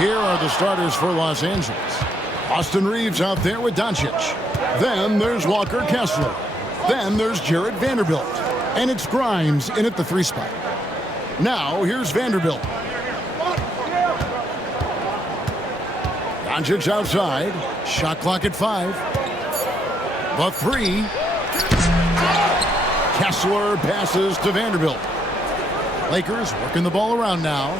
Here are the starters for Los Angeles. Austin Reeves out there with Doncic. Then there's Walker Kessler. Then there's Jarrett Vanderbilt. And it's Grimes in at the 3 spot. Now here's Vanderbilt. Doncic outside. Shot clock at 5. The 3. Kessler passes to Vanderbilt. Lakers working the ball around now.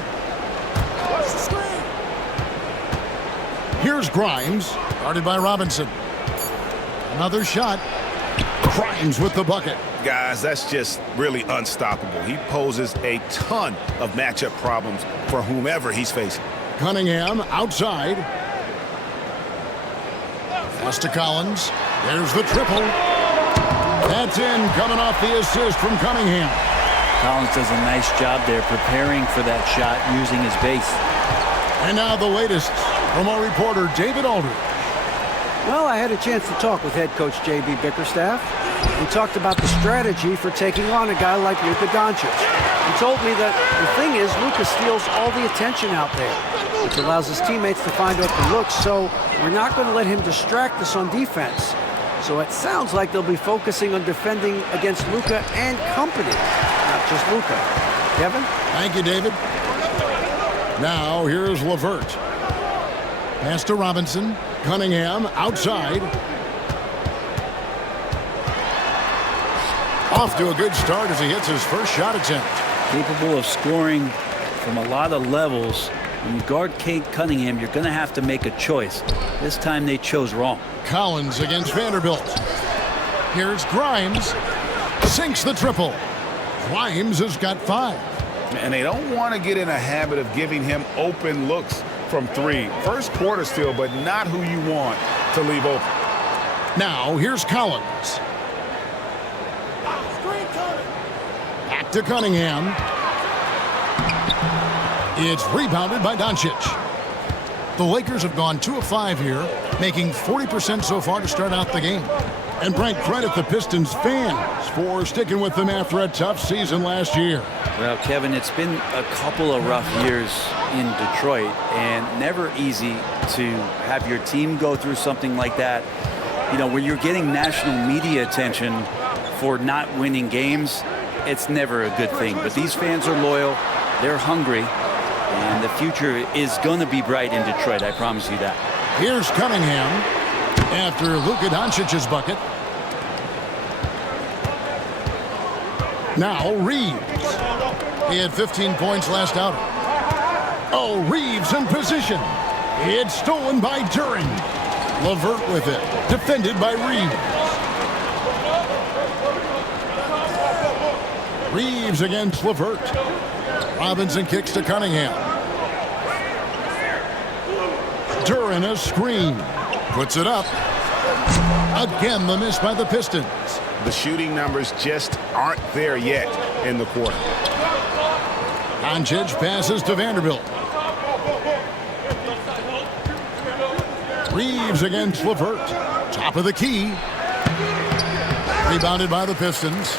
Here's Grimes, guarded by Robinson. Another shot. Grimes with the bucket. Guys, that's just really unstoppable. He poses a ton of matchup problems for whomever he's facing. Cunningham outside. Pass to Collins. There's the triple. That's in, coming off the assist from Cunningham. Collins does a nice job there preparing for that shot using his base. And now the latest from our reporter, David Aldridge. Well, I had a chance to talk with head coach J.B. Bickerstaff. We talked about the strategy for taking on a guy like Luka Doncic. He told me that the thing is Luka steals all the attention out there, which allows his teammates to find open looks, so we're not going to let him distract us on defense. So it sounds like they'll be focusing on defending against Luka and company, not just Luka. Kevin? Thank you, David. Now here's LeVert. Pass to Robinson. Cunningham outside. Off to a good start as he hits his first shot attempt. Capable of scoring from a lot of levels. When you guard Cade Cunningham, you're going to have to make a choice. This time they chose wrong. Collins against Vanderbilt. Here's Grimes. Sinks the triple. Grimes has got 5. And they don't want to get in a habit of giving him open looks from 3. First quarter still, but not who you want to leave open. Now here's Collins. Back to Cunningham. It's rebounded by Doncic. The Lakers have gone 2 of 5 here, making 40% so far to start out the game. And Brent, credit the Pistons fans for sticking with them after a tough season last year. Well, Kevin, it's been a couple of rough years in Detroit, and never easy to have your team go through something like that. You know, where you're getting national media attention for not winning games, it's never a good thing. But these fans are loyal, they're hungry, and the future is going to be bright in Detroit, I promise you that. Here's Cunningham after Luka Doncic's bucket. Now Reeves. He had 15 points last outing. Oh, Reeves in position. It's stolen by Duren. LeVert with it. Defended by Reeves. Reeves against LeVert. Robinson kicks to Cunningham. Duren a screen. Puts it up. Again, the miss by the Pistons. The shooting numbers just aren't there yet in the quarter. Doncic passes to Vanderbilt. Reeves against LeVert. Top of the key. Rebounded by the Pistons.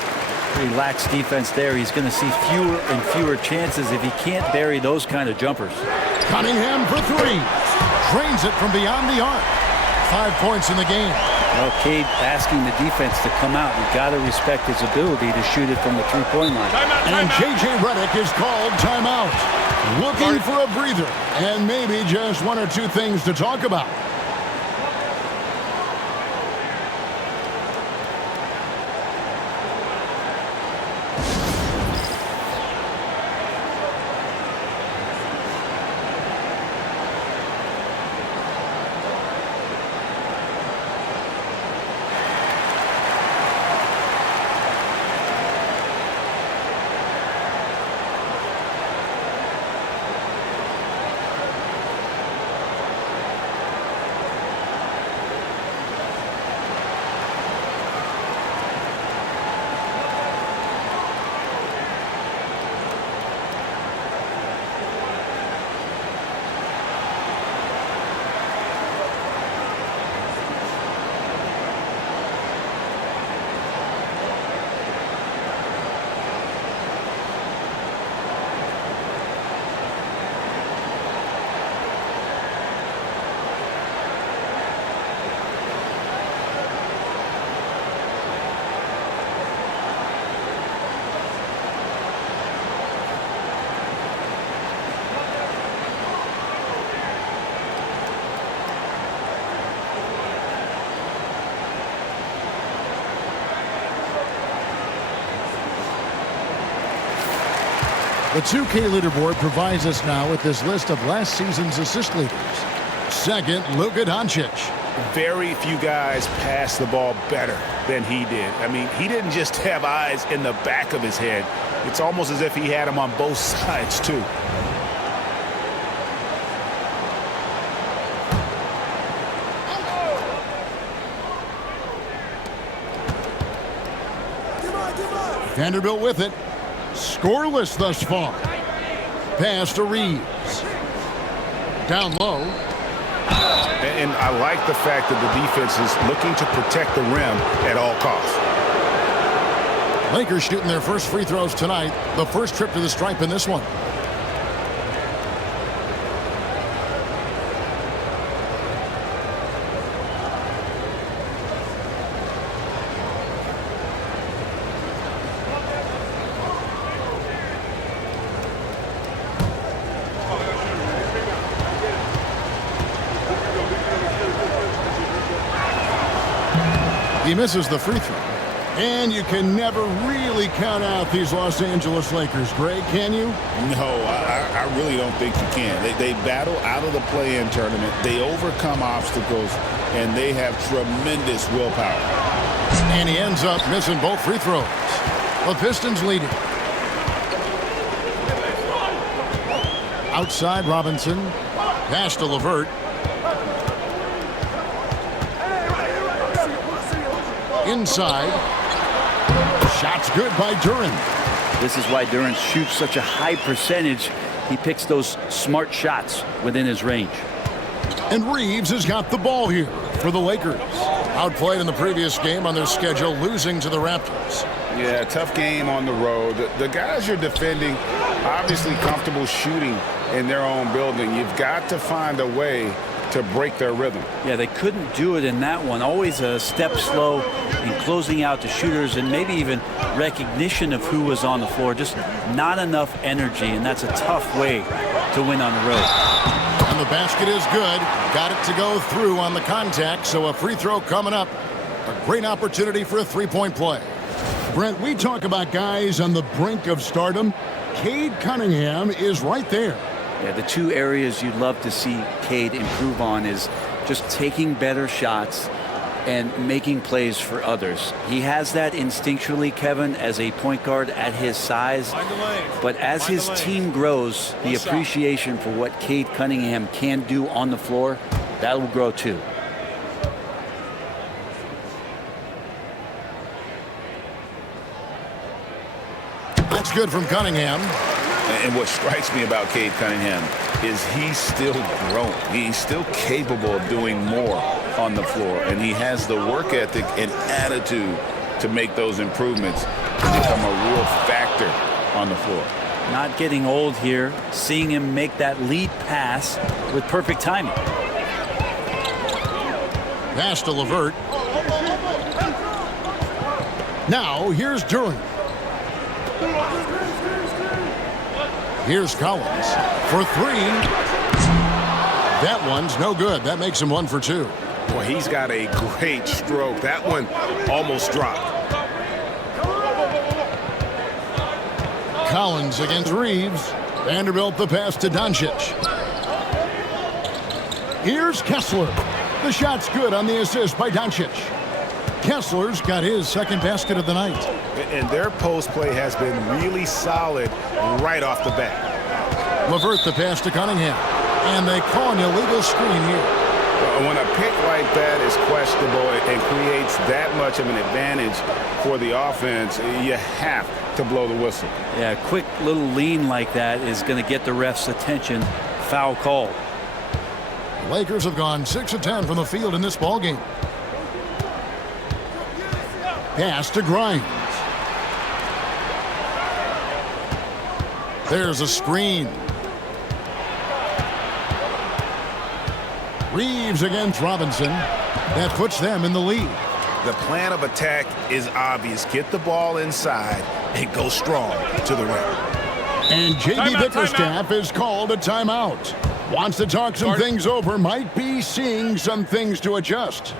Relaxed defense there. He's going to see fewer and fewer chances if he can't bury those kind of jumpers. Cunningham for 3. Drains it from beyond the arc. 5 points in the game. Well, Cade asking the defense to come out. You've got to respect his ability to shoot it from the three-point line. And J.J. Redick is called timeout. Looking for a breather and maybe just 1 or 2 things to talk about. The 2K leaderboard provides us now with this list of last season's assist leaders. Second, Luka Doncic. Very few guys pass the ball better than he did. I mean, he didn't just have eyes in the back of his head. It's almost as if he had them on both sides, too. Vanderbilt with it. Scoreless thus far. Pass to Reeves. Down low. And I like the fact that the defense is looking to protect the rim at all costs. Lakers shooting their first free throws tonight. The first trip to the stripe in this one. He misses the free throw. And you can never really count out these Los Angeles Lakers, Greg, can you? No, I really don't think you can. They battle out of the play-in tournament. They overcome obstacles, and they have tremendous willpower. And he ends up missing both free throws. The Pistons leading. Outside Robinson. Pass to LeVert. Inside. Shot's good by Duran. This is why Duran shoots such a high percentage. He picks those smart shots within his range. And Reeves has got the ball here for the Lakers. Outplayed in the previous game on their schedule, losing to the Raptors. Yeah, tough game on the road. The guys you're defending, obviously comfortable shooting in their own building. You've got to find a way to break their rhythm. Yeah, they couldn't do it in that one. Always a step slow in closing out the shooters and maybe even recognition of who was on the floor. Just not enough energy, and that's a tough way to win on the road. And the basket is good. Got it to go through on the contact, so a free throw coming up. A great opportunity for a three-point play. Brent, we talk about guys on the brink of stardom. Cade Cunningham is right there. Yeah, the two areas you'd love to see Cade improve on is just taking better shots and making plays for others. He has that instinctually, Kevin, as a point guard at his size. But as his team grows, the appreciation for what Cade Cunningham can do on the floor, that will grow too. That's good from Cunningham. And what strikes me about Cade Cunningham is he's still growing. He's still capable of doing more on the floor. And he has the work ethic and attitude to make those improvements and become a real factor on the floor. Not getting old here, seeing him make that lead pass with perfect timing. Pass to LeVert. Now here's Duran. Here's Collins for three. That one's no good. That makes him 1 for 2. Well, he's got a great stroke. That one almost dropped. Collins against Reeves. Vanderbilt the pass to Doncic. Here's Kessler. The shot's good on the assist by Doncic. Kessler's got his second basket of the night. And their post play has been really solid right off the bat. LeVert the pass to Cunningham. And they call an illegal screen here. When a pick like that is questionable and creates that much of an advantage for the offense, you have to blow the whistle. Yeah, a quick little lean like that is going to get the ref's attention. Foul call. The Lakers have gone 6 of 10 from the field in this ballgame. Pass to Grimes. There's a screen. Reeves against Robinson. That puts them in the lead. The plan of attack is obvious. Get the ball inside and go strong to the rim. And J.B. Bickerstaff has called a timeout. Wants to talk some things over. Might be seeing some things to adjust.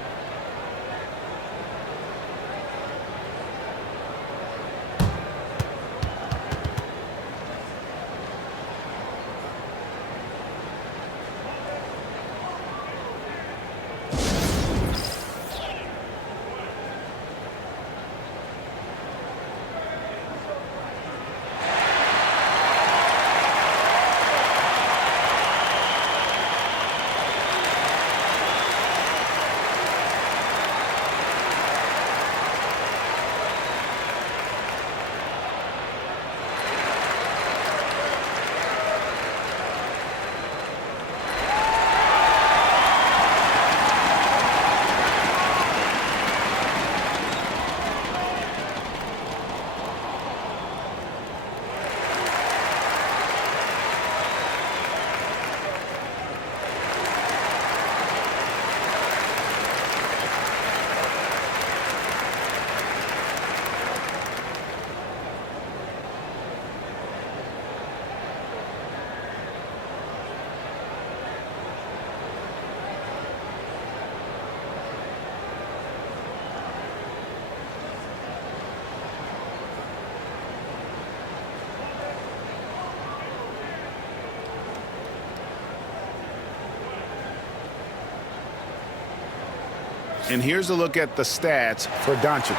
And here's a look at the stats for Doncic.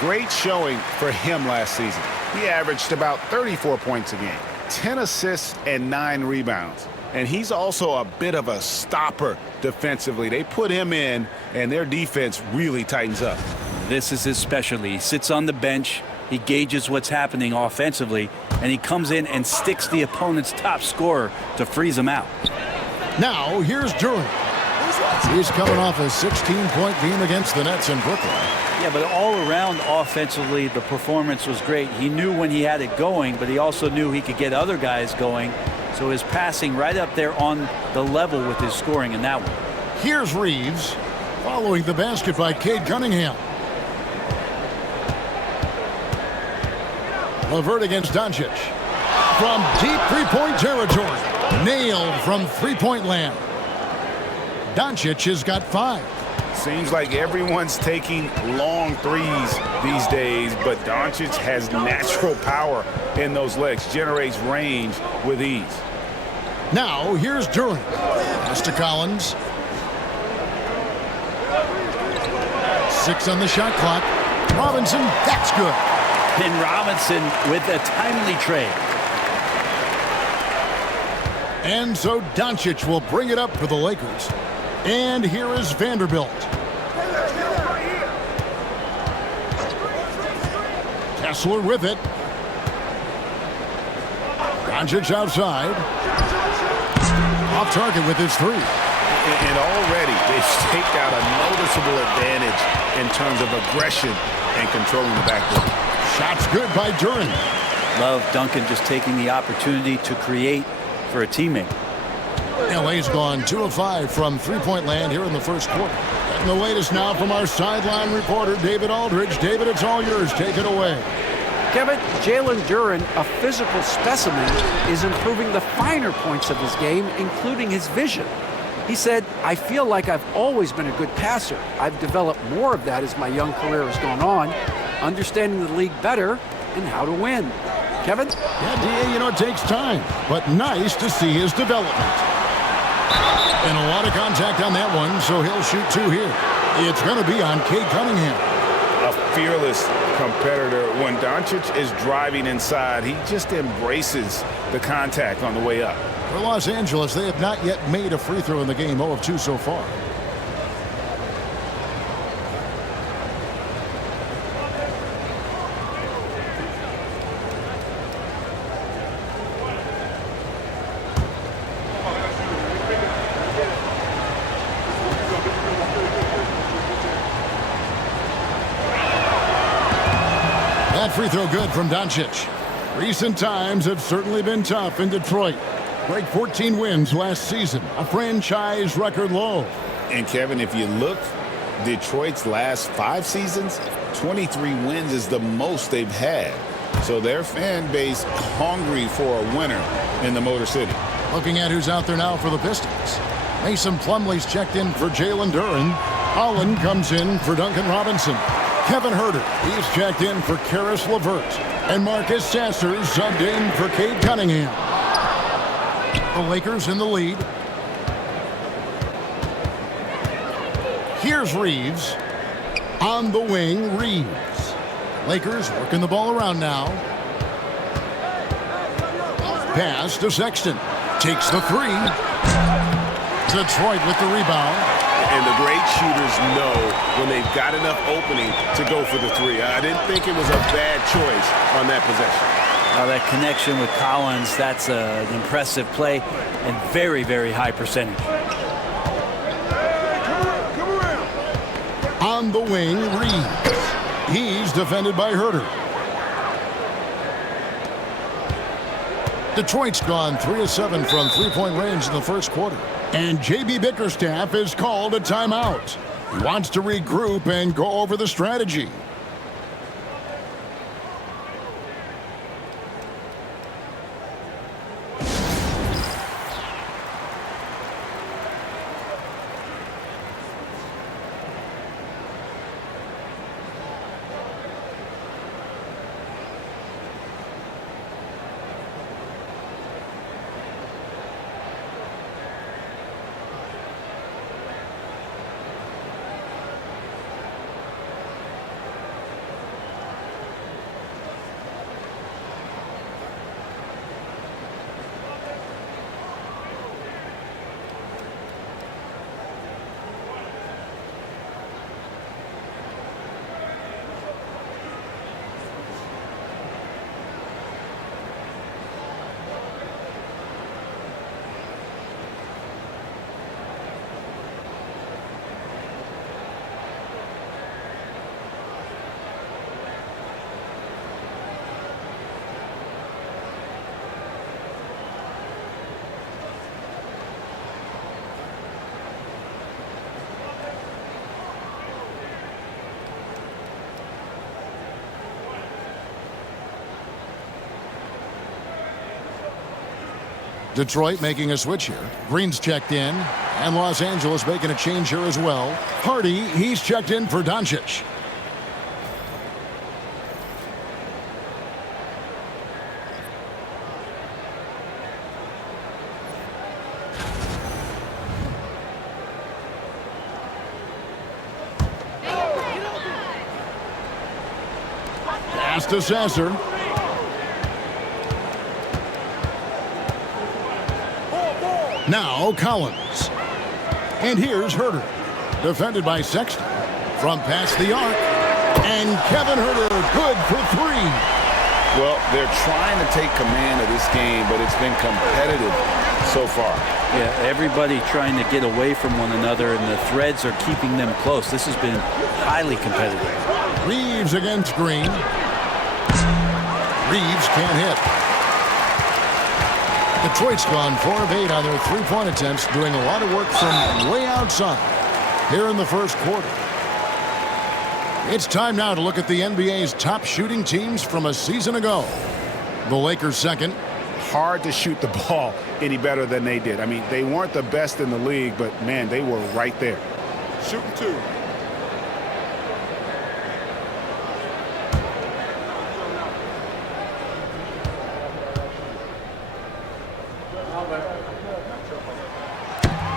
Great showing for him last season. He averaged about 34 points a game, 10 assists and 9 rebounds. And he's also a bit of a stopper defensively. They put him in, and their defense really tightens up. This is his specialty. He sits on the bench, he gauges what's happening offensively, and he comes in and sticks the opponent's top scorer to freeze him out. Now, here's Duran. He's coming off a 16-point game against the Nets in Brooklyn. Yeah, but all around offensively, the performance was great. He knew when he had it going, but he also knew he could get other guys going. So his passing right up there on the level with his scoring in that one. Here's Reeves following the basket by Cade Cunningham. LeVert against Doncic. From deep three-point territory. Nailed from three-point land. Doncic has got 5. Seems like everyone's taking long threes these days, but Doncic has natural power in those legs, generates range with ease. Now, here's Duran. Pass to Collins. 6 on the shot clock. Robinson, that's good. And Robinson with a timely trade. And so Doncic will bring it up for the Lakers. And here is Vanderbilt. Kessler with it. Doncic outside. Off target with his 3. And already they've staked out a noticeable advantage in terms of aggression and controlling the backcourt. Shots good by Duran. Love Duncan just taking the opportunity to create for a teammate. LA's gone 2 of 5 from three-point land here in the first quarter. And the latest now from our sideline reporter, David Aldridge. David, it's all yours. Take it away. Kevin, Jalen Duran, a physical specimen, is improving the finer points of his game, including his vision. He said, "I feel like I've always been a good passer. I've developed more of that as my young career has gone on, understanding the league better and how to win." Kevin? Yeah, DA, it takes time, but nice to see his development. And a lot of contact on that one, so he'll shoot 2 here. It's going to be on Cade Cunningham. A fearless competitor. When Doncic is driving inside, he just embraces the contact on the way up. For Los Angeles, they have not yet made a free throw in the game, 0 of 2 so far. That free throw good from Doncic. Recent times have certainly been tough in Detroit. Break 14 wins last season, a franchise record low. And Kevin, if you look, Detroit's last 5 seasons, 23 wins is the most they've had. So their fan base hungry for a winner in the Motor City. Looking at who's out there now for the Pistons. Mason Plumlee's checked in for Jalen Duran. Holland comes in for Duncan Robinson. Kevin Huerter, he's checked in for Karis LeVert. And Marcus Sasser subbed in for Cade Cunningham. The Lakers in the lead. Here's Reeves. On the wing, Reeves. Lakers working the ball around now. Pass to Sexton. Takes the 3. Detroit with the rebound. And the great shooters know when they've got enough opening to go for the 3. I didn't think it was a bad choice on that possession. That connection with Collins, that's an impressive play and very, very high percentage. On the wing, Reeves. He's defended by Huerter. Detroit's gone 3 of 7 from three-point range in the first quarter. And JB Bickerstaff has called a timeout. He wants to regroup and go over the strategy. Detroit making a switch here. Green's checked in, and Los Angeles making a change here as well. Hardy, he's checked in for Doncic. Pass to Sasser. Now Collins. And here's Herter. Defended by Sexton. From past the arc. And Kevin Herter good for three. Well, they're trying to take command of this game, but it's been competitive so far. Yeah, everybody trying to get away from one another, and the threads are keeping them close. This has been highly competitive. Reeves against Green. Reeves can't hit. Detroit's gone 4 of 8 on their three-point attempts, doing a lot of work from way outside here in the first quarter. It's time now to look at the NBA's top shooting teams from a season ago. The Lakers second. Hard to shoot the ball any better than they did. I mean, they weren't the best in the league, but, man, they were right there. Shooting two.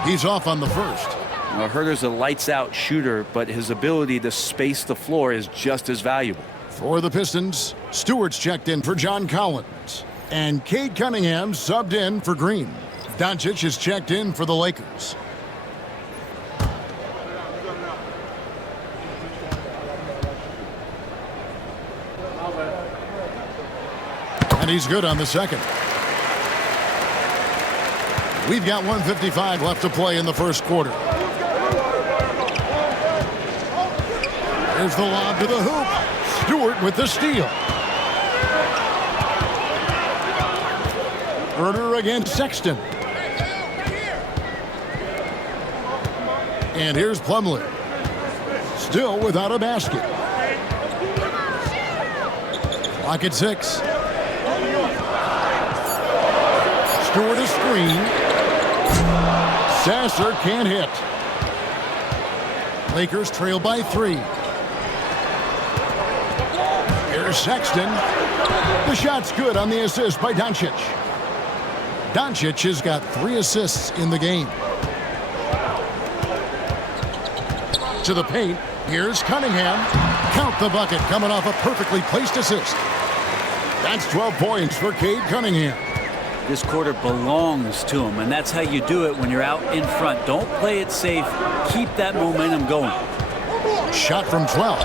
He's off on the first. Well, Herter's a lights-out shooter, but his ability to space the floor is just as valuable. For the Pistons, Stewart's checked in for John Collins. And Cade Cunningham subbed in for Green. Doncic is checked in for the Lakers. And he's good on the second. We've got 1:55 left to play in the first quarter. There's the lob to the hoop. Stewart with the steal. Herter against Sexton. And here's Plumlee. Still without a basket. Clock at 6. Stewart a screen. Sasser can't hit. Lakers trail by 3. Here's Sexton. The shot's good on the assist by Doncic. Doncic has got 3 assists in the game. To the paint. Here's Cunningham. Count the bucket coming off a perfectly placed assist. That's 12 points for Cade Cunningham. This quarter belongs to him, and that's how you do it when you're out in front. Don't play it safe. Keep that momentum going. Shot from 12.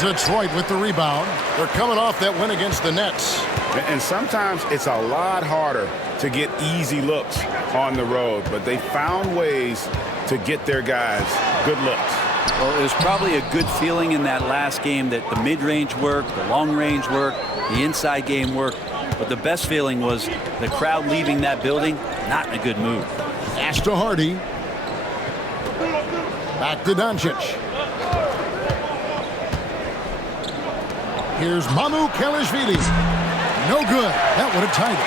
Detroit with the rebound. They're coming off that win against the Nets. And sometimes it's a lot harder to get easy looks on the road, but they found ways to get their guys good looks. Well, it was probably a good feeling in that last game that the mid-range worked, the long-range worked, the inside game worked. But the best feeling was the crowd leaving that building not in a good mood. Pass to Hardy. Back to Doncic. Here's Mamu Kelishvili. No good. That would have tied it.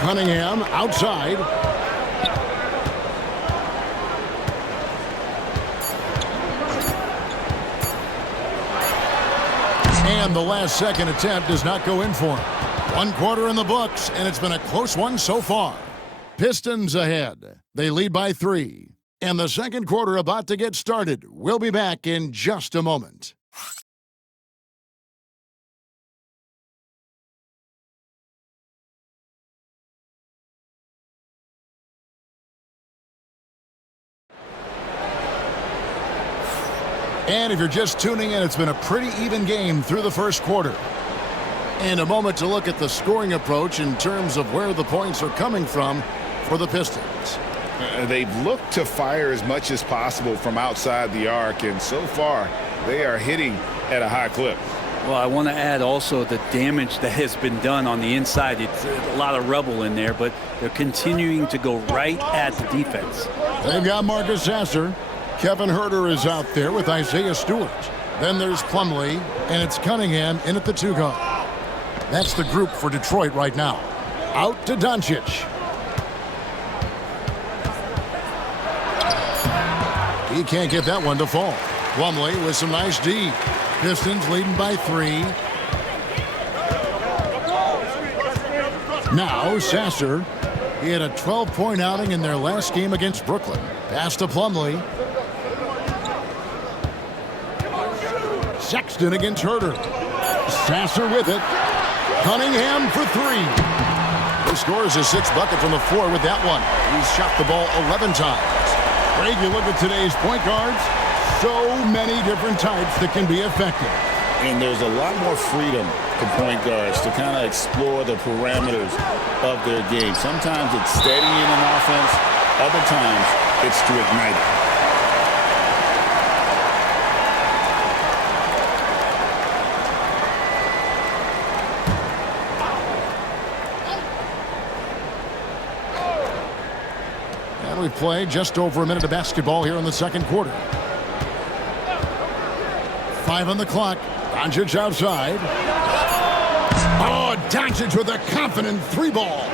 Cunningham outside. And the last second attempt does not go in for him. 1 quarter in the books, and it's been a close one so far. Pistons ahead. They lead by 3. And the second quarter about to get started. We'll be back in just a moment. And if you're just tuning in, it's been a pretty even game through the first quarter. And a moment to look at the scoring approach in terms of where the points are coming from for the Pistons. They've looked to fire as much as possible from outside the arc, and so far they are hitting at a high clip. Well, I want to add also the damage that has been done on the inside. It's a lot of rubble in there, but they're continuing to go right at the defense. They've got Marcus Sasser. Kevin Herter is out there with Isaiah Stewart. Then there's Plumlee, and it's Cunningham in at the 2 guard. That's the group for Detroit right now. Out to Doncic. He can't get that one to fall. Plumlee with some nice D. Pistons leading by 3. Now Sasser. He had a 12-point outing in their last game against Brooklyn. Pass to Plumlee. Sexton against Herter. Sasser with it. Cunningham for 3. He scores his 6th bucket from the floor with that one. He's shot the ball 11 times. Greg, you look at today's point guards, so many different types that can be effective. And there's a lot more freedom for point guards to kind of explore the parameters of their game. Sometimes it's steadying an offense. Other times it's to ignite it. We play just over a minute of basketball here in the second quarter. 5 on the clock. Doncic outside. Oh, Doncic with a confident 3-ball.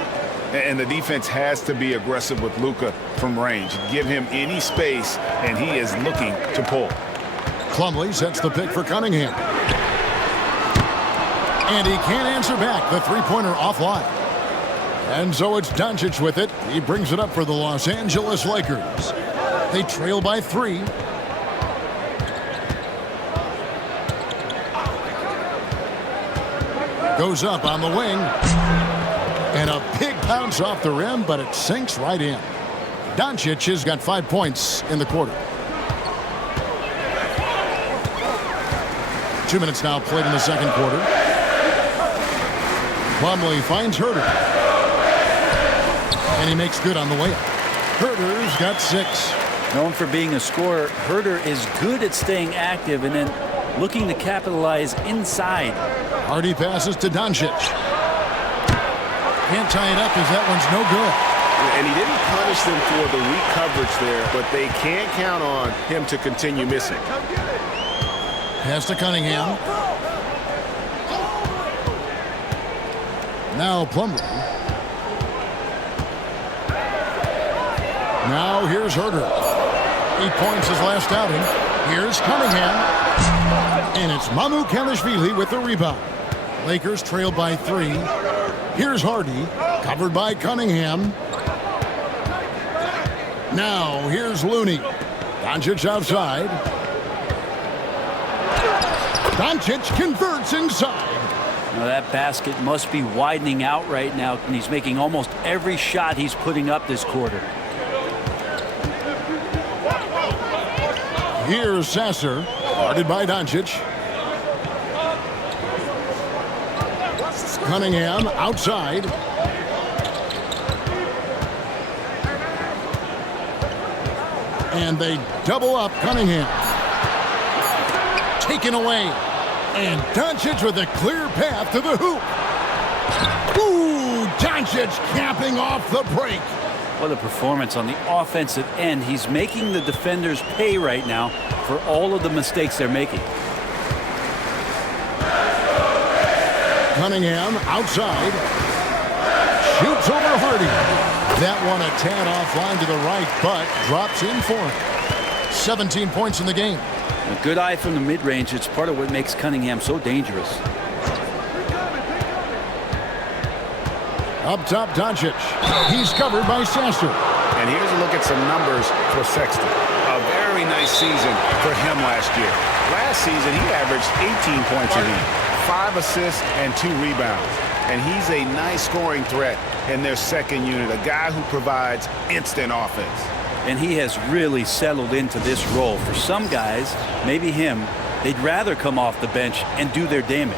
And the defense has to be aggressive with Luka from range. Give him any space, and he is looking to pull. Plumlee sets the pick for Cunningham. And he can't answer back. The 3-pointer offline. And so it's Doncic with it. He brings it up for the Los Angeles Lakers. They trail by 3. Goes up on the wing. And a big bounce off the rim, but it sinks right in. Doncic has got 5 points in the quarter. 2 minutes now played in the second quarter. Plumlee finds Herter. And he makes good on the way up. Herter's got 6. Known for being a scorer, Herter is good at staying active and then looking to capitalize inside. Hardy passes to Doncic. Can't tie it up as that one's no good. And he didn't punish them for the weak coverage there, but they can't count on him to continue missing. Pass to Cunningham. Now Plumlee. Now here's Herter. 8 points his last outing. Here's Cunningham. And it's Mamukelashvili with the rebound. Lakers trail by 3. Here's Hardy. Covered by Cunningham. Now here's Looney. Doncic outside. Doncic converts inside. Now that basket must be widening out right now, and he's making almost every shot he's putting up this quarter. Here's Sasser, guarded by Doncic. Cunningham outside. And they double up Cunningham. Taken away. And Doncic with a clear path to the hoop. Ooh, Doncic capping off the break. What a performance on the offensive end. He's making the defenders pay right now for all of the mistakes they're making. Cunningham outside. Shoots over Hardy. That one a tad offline to the right, but drops in for him. 17 points in the game. A good eye from the mid-range. It's part of what makes Cunningham so dangerous. Up top, Doncic. He's covered by Sasser. And here's a look at some numbers for Sexton. A very nice season for him last year. Last season, he averaged 18 points a game, 5 assists, and 2 rebounds. And he's a nice scoring threat in their second unit, a guy who provides instant offense. And he has really settled into this role. For some guys, maybe him, they'd rather come off the bench and do their damage.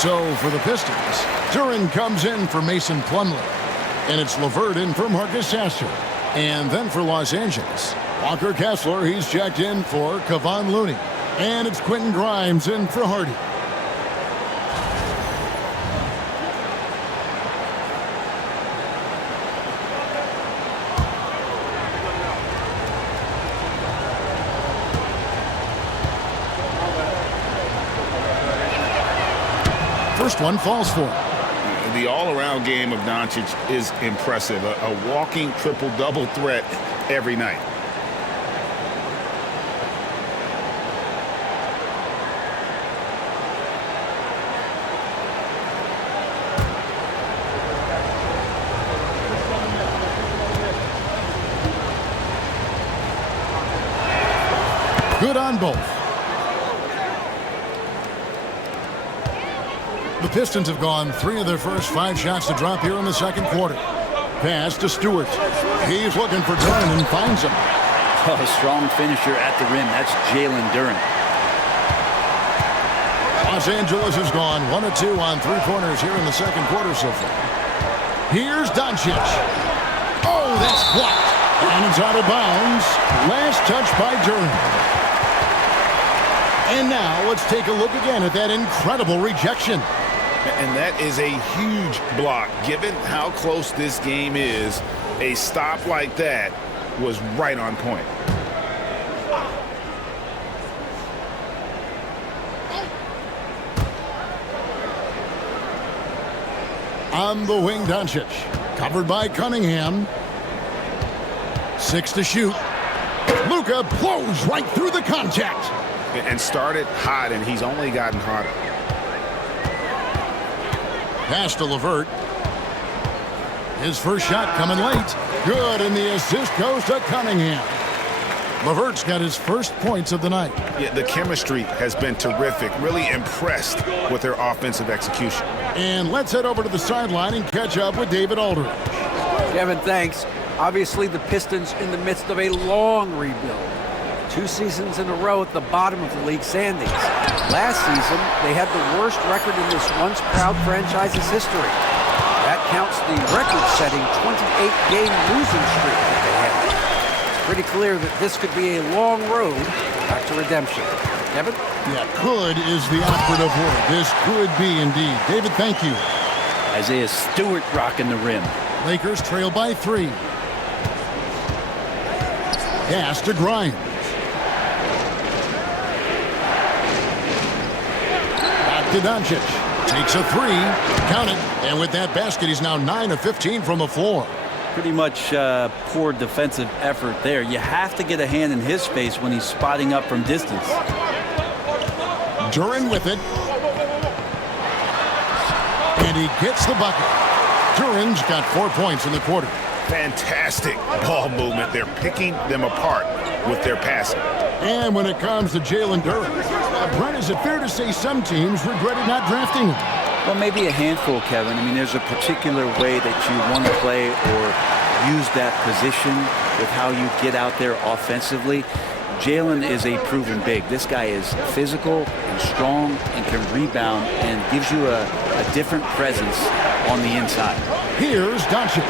So for the Pistons, Duren comes in for Mason Plumlee. And it's LeVert in for Marcus Sasser. And then for Los Angeles, Walker Kessler, he's checked in for Kevon Looney. And it's Quentin Grimes in for Hardy. First one falls for him. The all-around game of Doncic is impressive. A walking triple-double threat every night. Good on both. The Pistons have gone 3 of their first 5 shots to drop here in the second quarter. Pass to Stewart. He's looking for Duren and finds him. Oh, a strong finisher at the rim. That's Jalen Duren. Los Angeles has gone 1 of 2 on 3-pointers here in the second quarter so far. Here's Doncic. Oh, that's blocked. And it's out of bounds. Last touch by Duren. And now let's take a look again at that incredible rejection. And that is a huge block. Given how close this game is, a stop like that was right on point. On the wing, Doncic. Covered by Cunningham. 6 to shoot. Luka blows right through the contact. And started hot, and he's only gotten hotter. Pass to LeVert. His first shot coming late. Good, and the assist goes to Cunningham. LeVert's got his first points of the night. Yeah, the chemistry has been terrific. Really impressed with their offensive execution. And let's head over to the sideline and catch up with David Aldridge. Kevin, thanks. Obviously, the Pistons in the midst of a long rebuild. 2 seasons in a row at the bottom of the league standings. Last season, they had the worst record in this once proud franchise's history. That counts the record-setting 28-game losing streak that they had. It's pretty clear that this could be a long road back to redemption. Kevin? Yeah, could is the operative word. This could be indeed. David, thank you. Isaiah Stewart rocking the rim. Lakers trail by 3. Pass to Grimes. To Doncic. Takes a 3. Count it. And with that basket, he's now 9 of 15 from the floor. Pretty much poor defensive effort there. You have to get a hand in his face when he's spotting up from distance. Duren with it. And he gets the bucket. Duren's got 4 points in the quarter. Fantastic ball movement. They're picking them apart with their passing. And when it comes to Jalen Duren, Brent, is it fair to say some teams regretted not drafting him? Well, maybe a handful, Kevin. I mean, there's a particular way that you want to play or use that position with how you get out there offensively. Jalen is a proven big. This guy is physical and strong and can rebound and gives you a different presence on the inside. Here's Doncic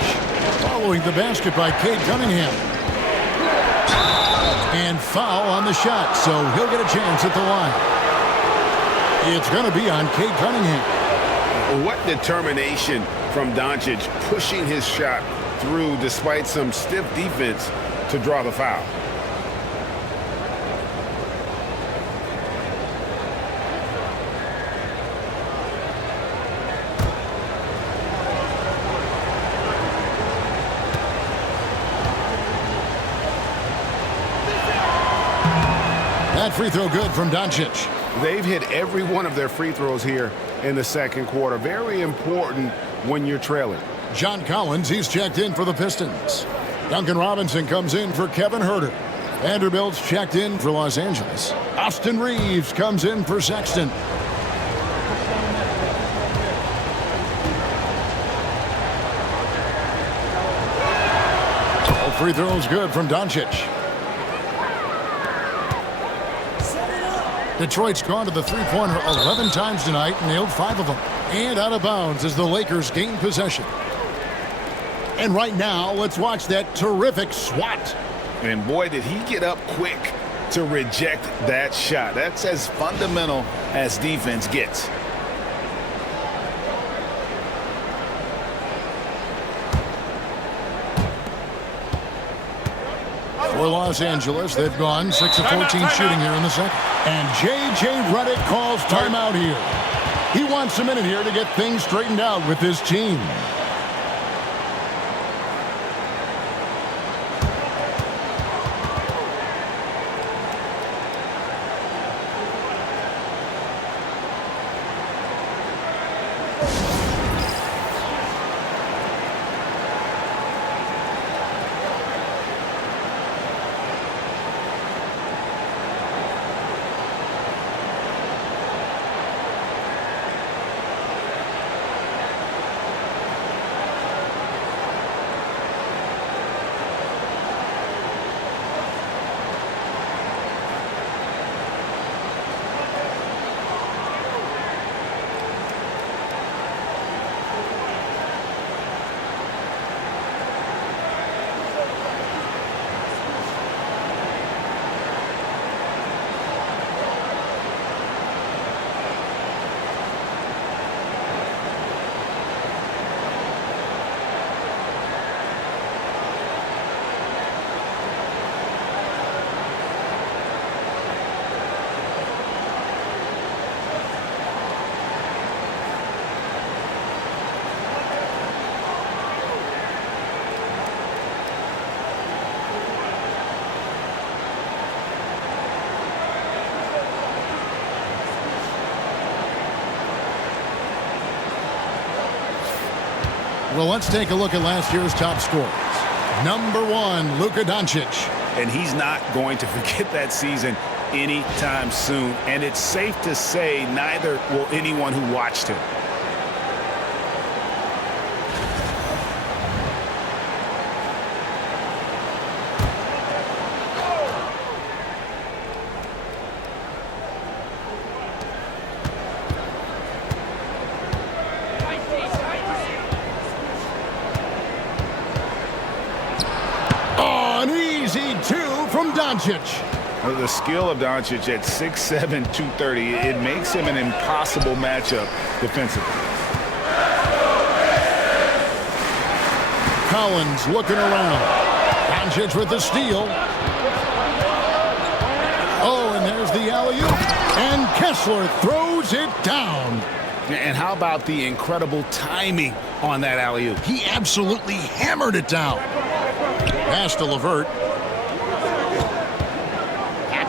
following the basket by Cade Cunningham. And foul on the shot, so he'll get a chance at the line. It's going to be on Cade Cunningham. What determination from Doncic, pushing his shot through despite some stiff defense to draw the foul. That free throw good from Doncic. They've hit every one of their free throws here in the second quarter. Very important when you're trailing. John Collins, he's checked in for the Pistons. Duncan Robinson comes in for Kevin Huerter. Vanderbilt's checked in for Los Angeles. Austin Reeves comes in for Sexton. All free throws good from Doncic. Detroit's gone to the three-pointer 11 times tonight, nailed 5 of them. And out of bounds as the Lakers gain possession. And right now, let's watch that terrific swat. And boy, did he get up quick to reject that shot. That's as fundamental as defense gets. For Los Angeles, they've gone 6 of 14 shooting here in the second. And J.J. Redick calls timeout here. He wants a minute here to get things straightened out with his team. Well, let's take a look at last year's top scorers. Number 1, Luka Doncic. And he's not going to forget that season anytime soon. And it's safe to say neither will anyone who watched him. The skill of Doncic at 6'7", 230, it makes him an impossible matchup defensively. Collins looking around. Doncic with the steal. Oh, and there's the alley-oop. And Kessler throws it down. And how about the incredible timing on that alley-oop? He absolutely hammered it down. Pass to LeVert.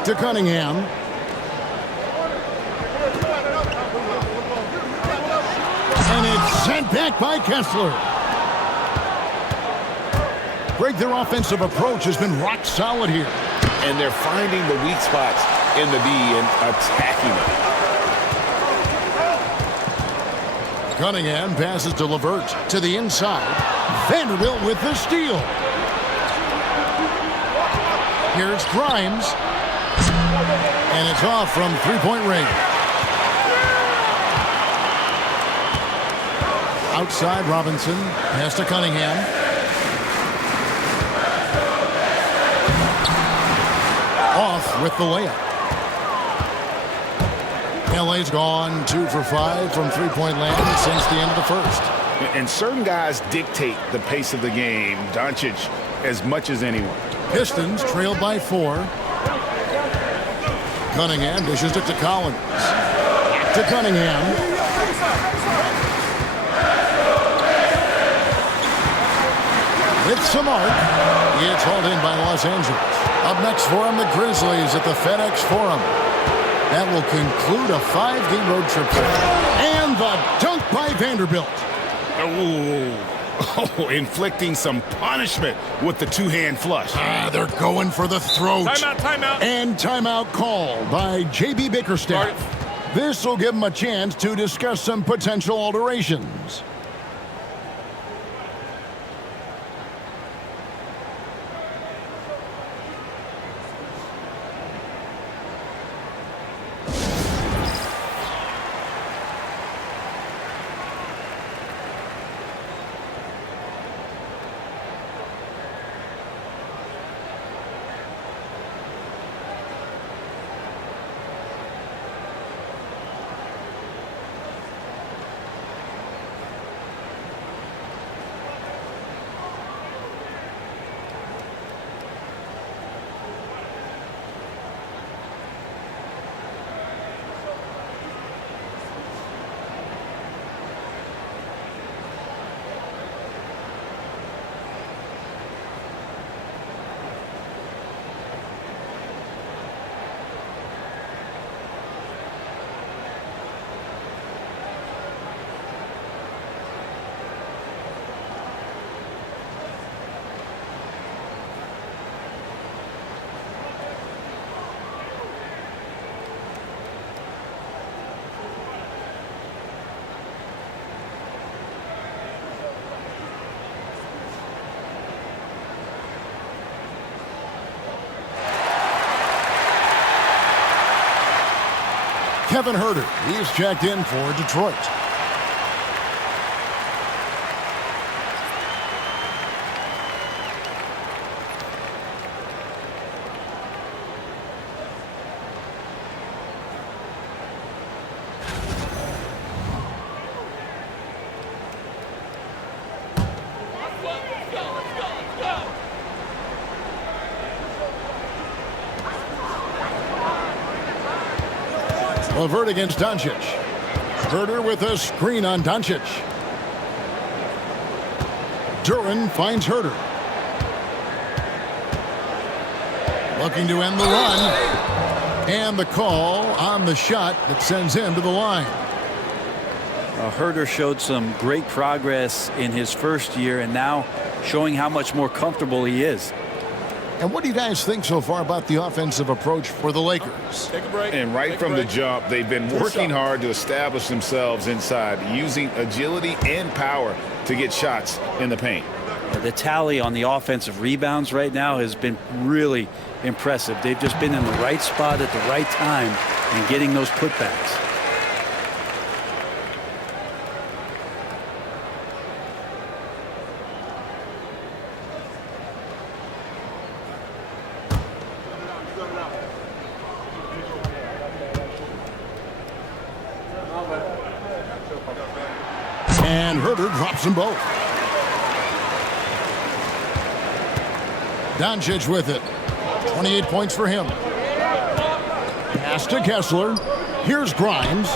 To Cunningham. And it's sent back by Kessler. Greg, their offensive approach has been rock solid here. And they're finding the weak spots in the D and attacking it. Cunningham passes to LeVert to the inside. Vanderbilt with the steal. Here's Grimes. And it's off from three-point range. Outside Robinson. Pass to Cunningham. Off with the layup. LA's gone 2 for 5 from three-point land since the end of the first. And certain guys dictate the pace of the game. Doncic as much as anyone. Pistons trailed by 4. Cunningham dishes it to Collins. To Cunningham. With some arc. It's hauled in by Los Angeles. Up next for them, the Grizzlies at the FedEx Forum. That will conclude a 5-game road trip. And the dunk by Vanderbilt. Oh, inflicting some punishment with the two-hand flush. They're going for the throat. Timeout. And timeout call by J.B. Bickerstaff. This will give them a chance to discuss some potential alterations. Kevin Huerter. He's checked in for Detroit. LeVert against Doncic. Huerter with a screen on Doncic. Duren finds Huerter. Looking to end the run. And the call on the shot that sends him to the line. Huerter showed some great progress in his first year and now showing how much more comfortable he is. And what do you guys think so far about the offensive approach for the Lakers? Take a break. And right from the jump, they've been working hard to establish themselves inside, using agility and power to get shots in the paint. The tally on the offensive rebounds right now has been really impressive. They've just been in the right spot at the right time and getting those putbacks. And Huerter drops them both. Doncic with it. 28 points for him. Pass to Kessler. Here's Grimes.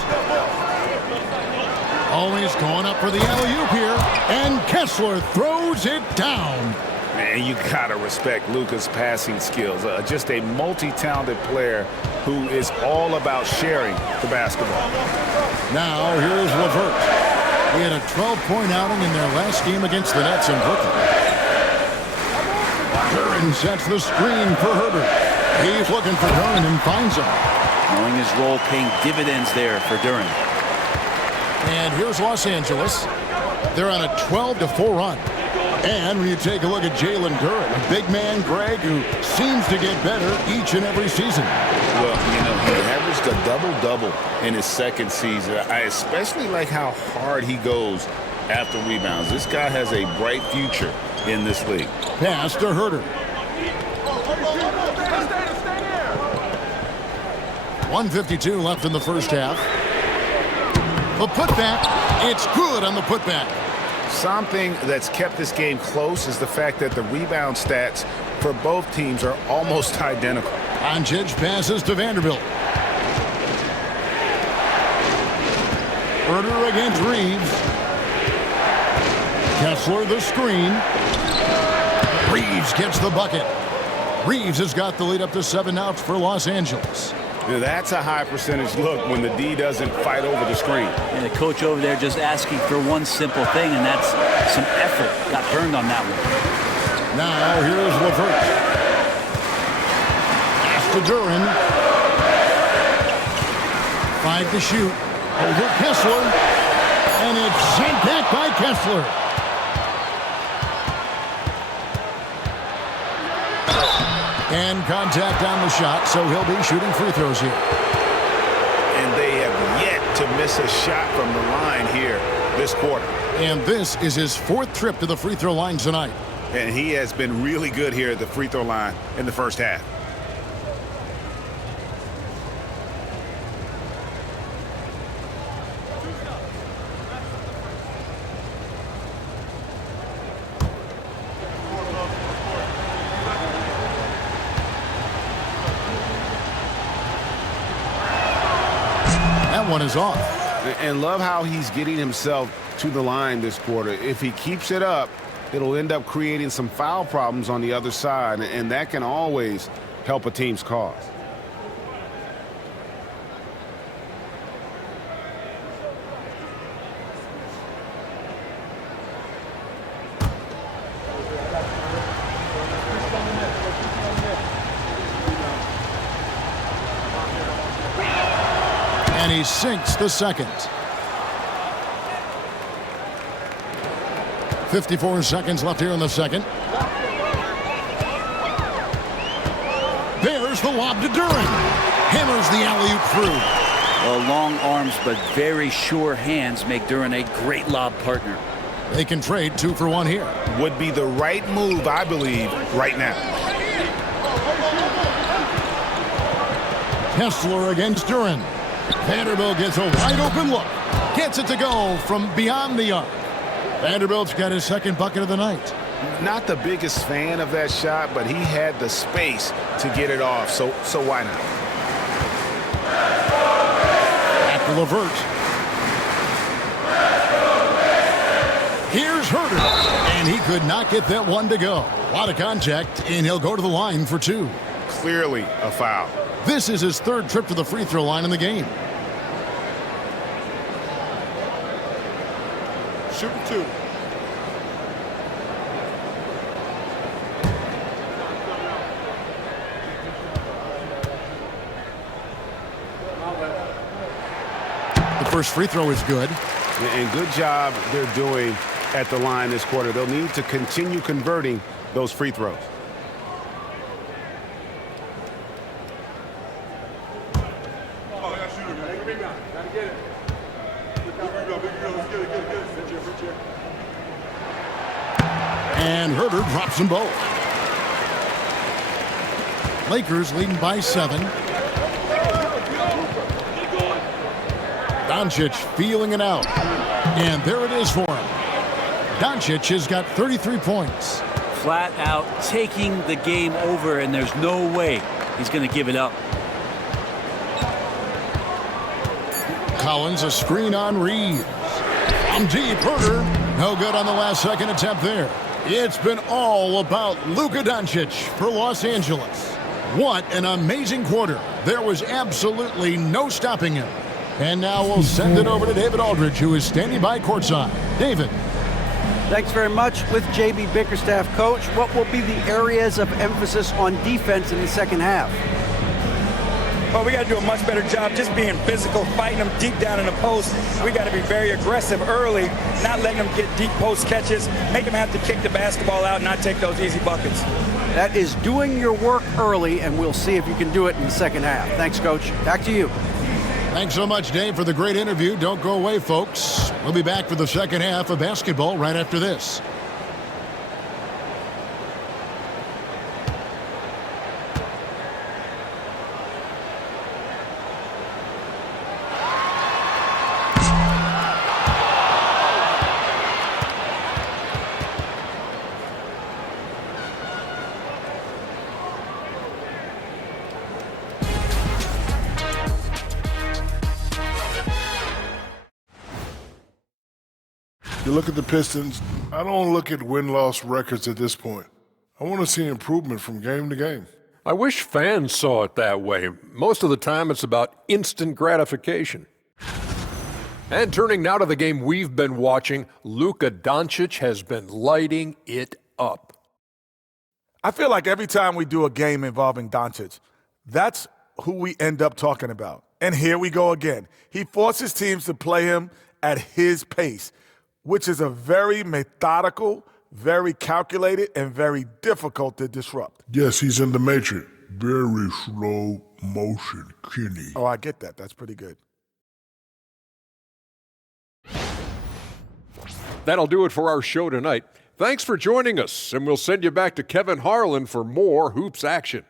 Always going up for the alley-oop here. And Kessler throws it down. Man, you gotta respect Luka's passing skills. Just a multi-talented player who is all about sharing the basketball. Now here's LeVert. He had a 12-point outing in their last game against the Nets in Brooklyn. Duren sets the screen for Huerter. He's looking for Duren and finds him. Knowing his role paying dividends there for Duren. And here's Los Angeles. They're on a 12-4 run. And when you take a look at Jalen Duren, a big man, Greg, who seems to get better each and every season. Well, you know, he averaged a double-double in his second season. I especially like how hard he goes after rebounds. This guy has a bright future in this league. Pass to Huerter. 1:52 left in the first half. The putback, it's good on the putback. Something that's kept this game close is the fact that the rebound stats for both teams are almost identical. Doncic passes to Vanderbilt. Huerter against Reeves. Kessler the screen. Reeves gets the bucket. Reeves has got the lead up to 7 outs for Los Angeles. Now that's a high percentage look when the D doesn't fight over the screen. And the coach over there just asking for one simple thing, and that's some effort. Got burned on that one. Now here's LeVert. Pass to Duren. 5 to shoot. Over Kessler. And it's sent back by Kessler. And contact on the shot, so he'll be shooting free throws here. And they have yet to miss a shot from the line here this quarter. And this is his 4th trip to the free throw line tonight. And he has been really good here at the free throw line in the first half. One is off. And love how he's getting himself to the line this quarter. If he keeps it up, it'll end up creating some foul problems on the other side, and that can always help a team's cause. And he sinks the second. 54 seconds left here in the second. There's the lob to Duren. Hammers the alley-oop through. Well, long arms but very sure hands make Duren a great lob partner. They can trade 2 for 1 here. Would be the right move, I believe, right now. Kessler against Duren. Vanderbilt gets a wide open look. Gets it to go from beyond the arc. Vanderbilt's got his second bucket of the night. Not the biggest fan of that shot, but he had the space to get it off, so why not? At the Levert. Here's Herter, and he could not get that one to go. A lot of contact, and he'll go to the line for 2. Clearly a foul. This is his 3rd trip to the free throw line in the game. Shooting 2. The first free throw is good. And good job they're doing at the line this quarter. They'll need to continue converting those free throws. And Herter drops them both. Lakers leading by 7. Doncic feeling it out. And there it is for him. Doncic has got 33 points. Flat out taking the game over, and there's no way he's going to give it up. Collins a screen on Reeves. From deep, Herter. No good on the last second attempt there. It's been all about Luka Doncic for Los Angeles. What an amazing quarter. There was absolutely no stopping him. And now we'll send it over to David Aldridge, who is standing by courtside. David. Thanks very much. With J.B. Bickerstaff, Coach, what will be the areas of emphasis on defense in the second half? Well, we got to do a much better job just being physical, fighting them deep down in the post. We got to be very aggressive early, not letting them get deep post catches, make them have to kick the basketball out, not take those easy buckets. That is doing your work early, and we'll see if you can do it in the second half. Thanks, Coach. Back to you. Thanks so much, Dave, for the great interview. Don't go away, folks. We'll be back for the second half of basketball right after this. You look at the Pistons, I don't look at win-loss records at this point. I want to see improvement from game to game. I wish fans saw it that way. Most of the time, it's about instant gratification. And turning now to the game we've been watching, Luka Doncic has been lighting it up. I feel like every time we do a game involving Doncic, that's who we end up talking about. And here we go again. He forces teams to play him at his pace, which is a very methodical, very calculated, and very difficult to disrupt. Yes, he's in the matrix. Very slow motion, Kenny. Oh, I get that. That's pretty good. That'll do it for our show tonight. Thanks for joining us, and we'll send you back to Kevin Harlan for more Hoops action.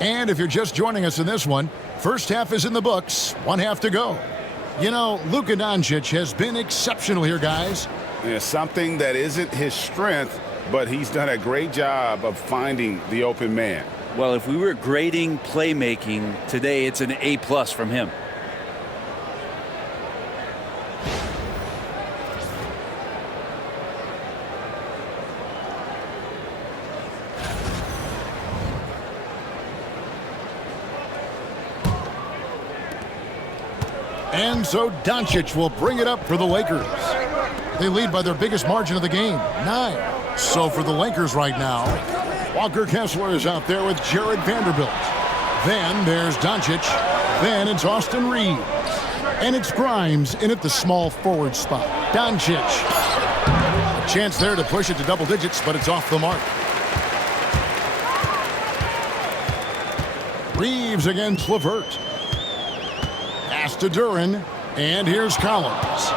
And if you're just joining us in this one, first half is in the books, one half to go. You know, Luka Doncic has been exceptional here, guys. Yeah, something that isn't his strength, but he's done a great job of finding the open man. Well, if we were grading playmaking today, it's an A+ from him. And so Doncic will bring it up for the Lakers. They lead by their biggest margin of the game, 9. So for the Lakers right now, Walker Kessler is out there with Jared Vanderbilt. Then there's Doncic. Then it's Austin Reeves. And it's Grimes in at the small forward spot. Doncic. A chance there to push it to double digits, but it's off the mark. Reeves against LeVert. Pass to Duren. And here's Collins.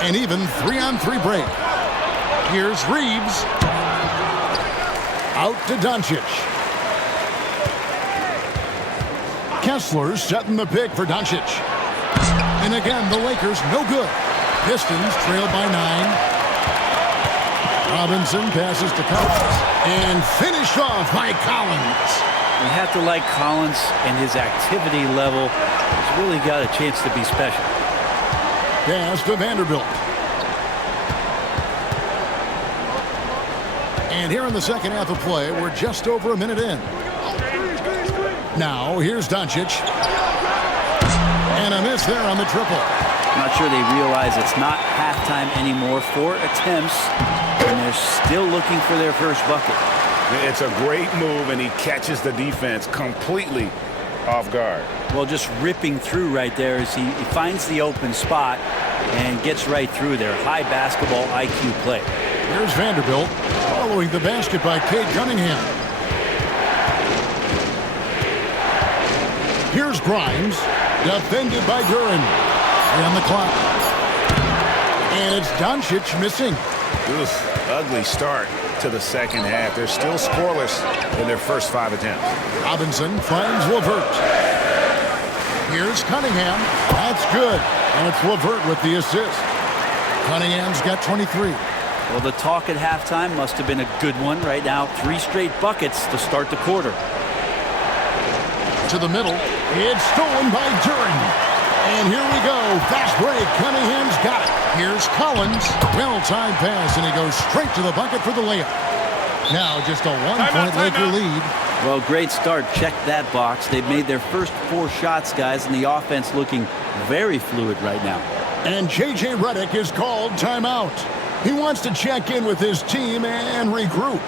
An even 3-on-3 break. Here's Reeves. Out to Doncic. Kessler setting the pick for Doncic. And again, the Lakers no good. Pistons trailed by 9. Robinson passes to Collins. And finished off by Collins. You have to like Collins, and his activity level has really got a chance to be special. Pass to Vanderbilt. And here in the second half of play, we're just over a minute in. Now, here's Doncic. And a miss there on the triple. I'm not sure they realize it's not halftime anymore. 4 attempts, and they're still looking for their first bucket. It's a great move, and he catches the defense completely off guard. Well, just ripping through right there as he finds the open spot and gets right through there. High basketball IQ play. Here's Vanderbilt following the basket by Cade Cunningham. Here's Grimes, defended by Duren. On the clock. And it's Doncic missing. Oof, ugly start to the second half. They're still scoreless in their first 5 attempts. Robinson finds LeVert. Here's Cunningham. That's good. And it's LeVert with the assist. Cunningham's got 23. Well, the talk at halftime must have been a good one. Right now, 3 straight buckets to start the quarter. To the middle. It's stolen by Duren. And here we go. Fast break. Cunningham's got it. Here's Collins. Well-timed pass, and he goes straight to the bucket for the layup. Now just a 1-point Laker lead. Well, great start. Check that box. They've made their first 4 shots, guys, and the offense looking very fluid right now. And J.J. Redick is called timeout. He wants to check in with his team and regroup.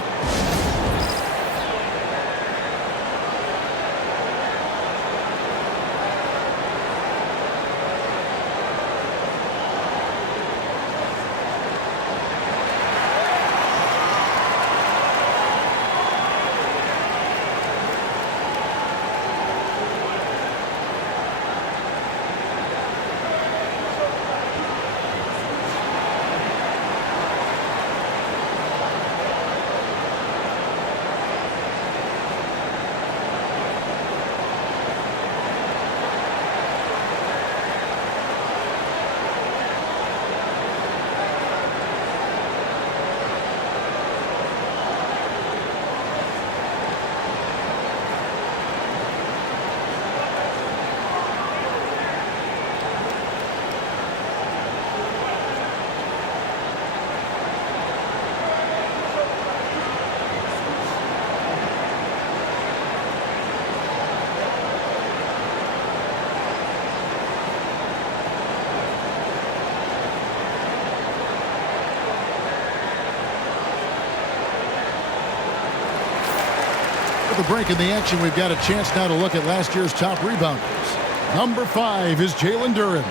The break in the action, we've got a chance now to look at last year's top rebounders. Number 5 is Jalen Duren.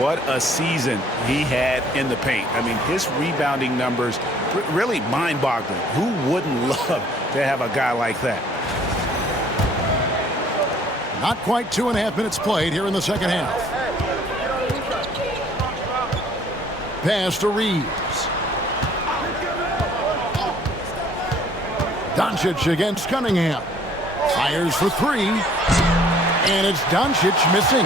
What a season he had in the paint. I mean, his rebounding numbers really mind-boggling. Who wouldn't love to have a guy like that? Not quite 2.5 minutes played here in the second half. Pass to Reeves. Doncic against Cunningham. Fires for 3. And it's Doncic missing.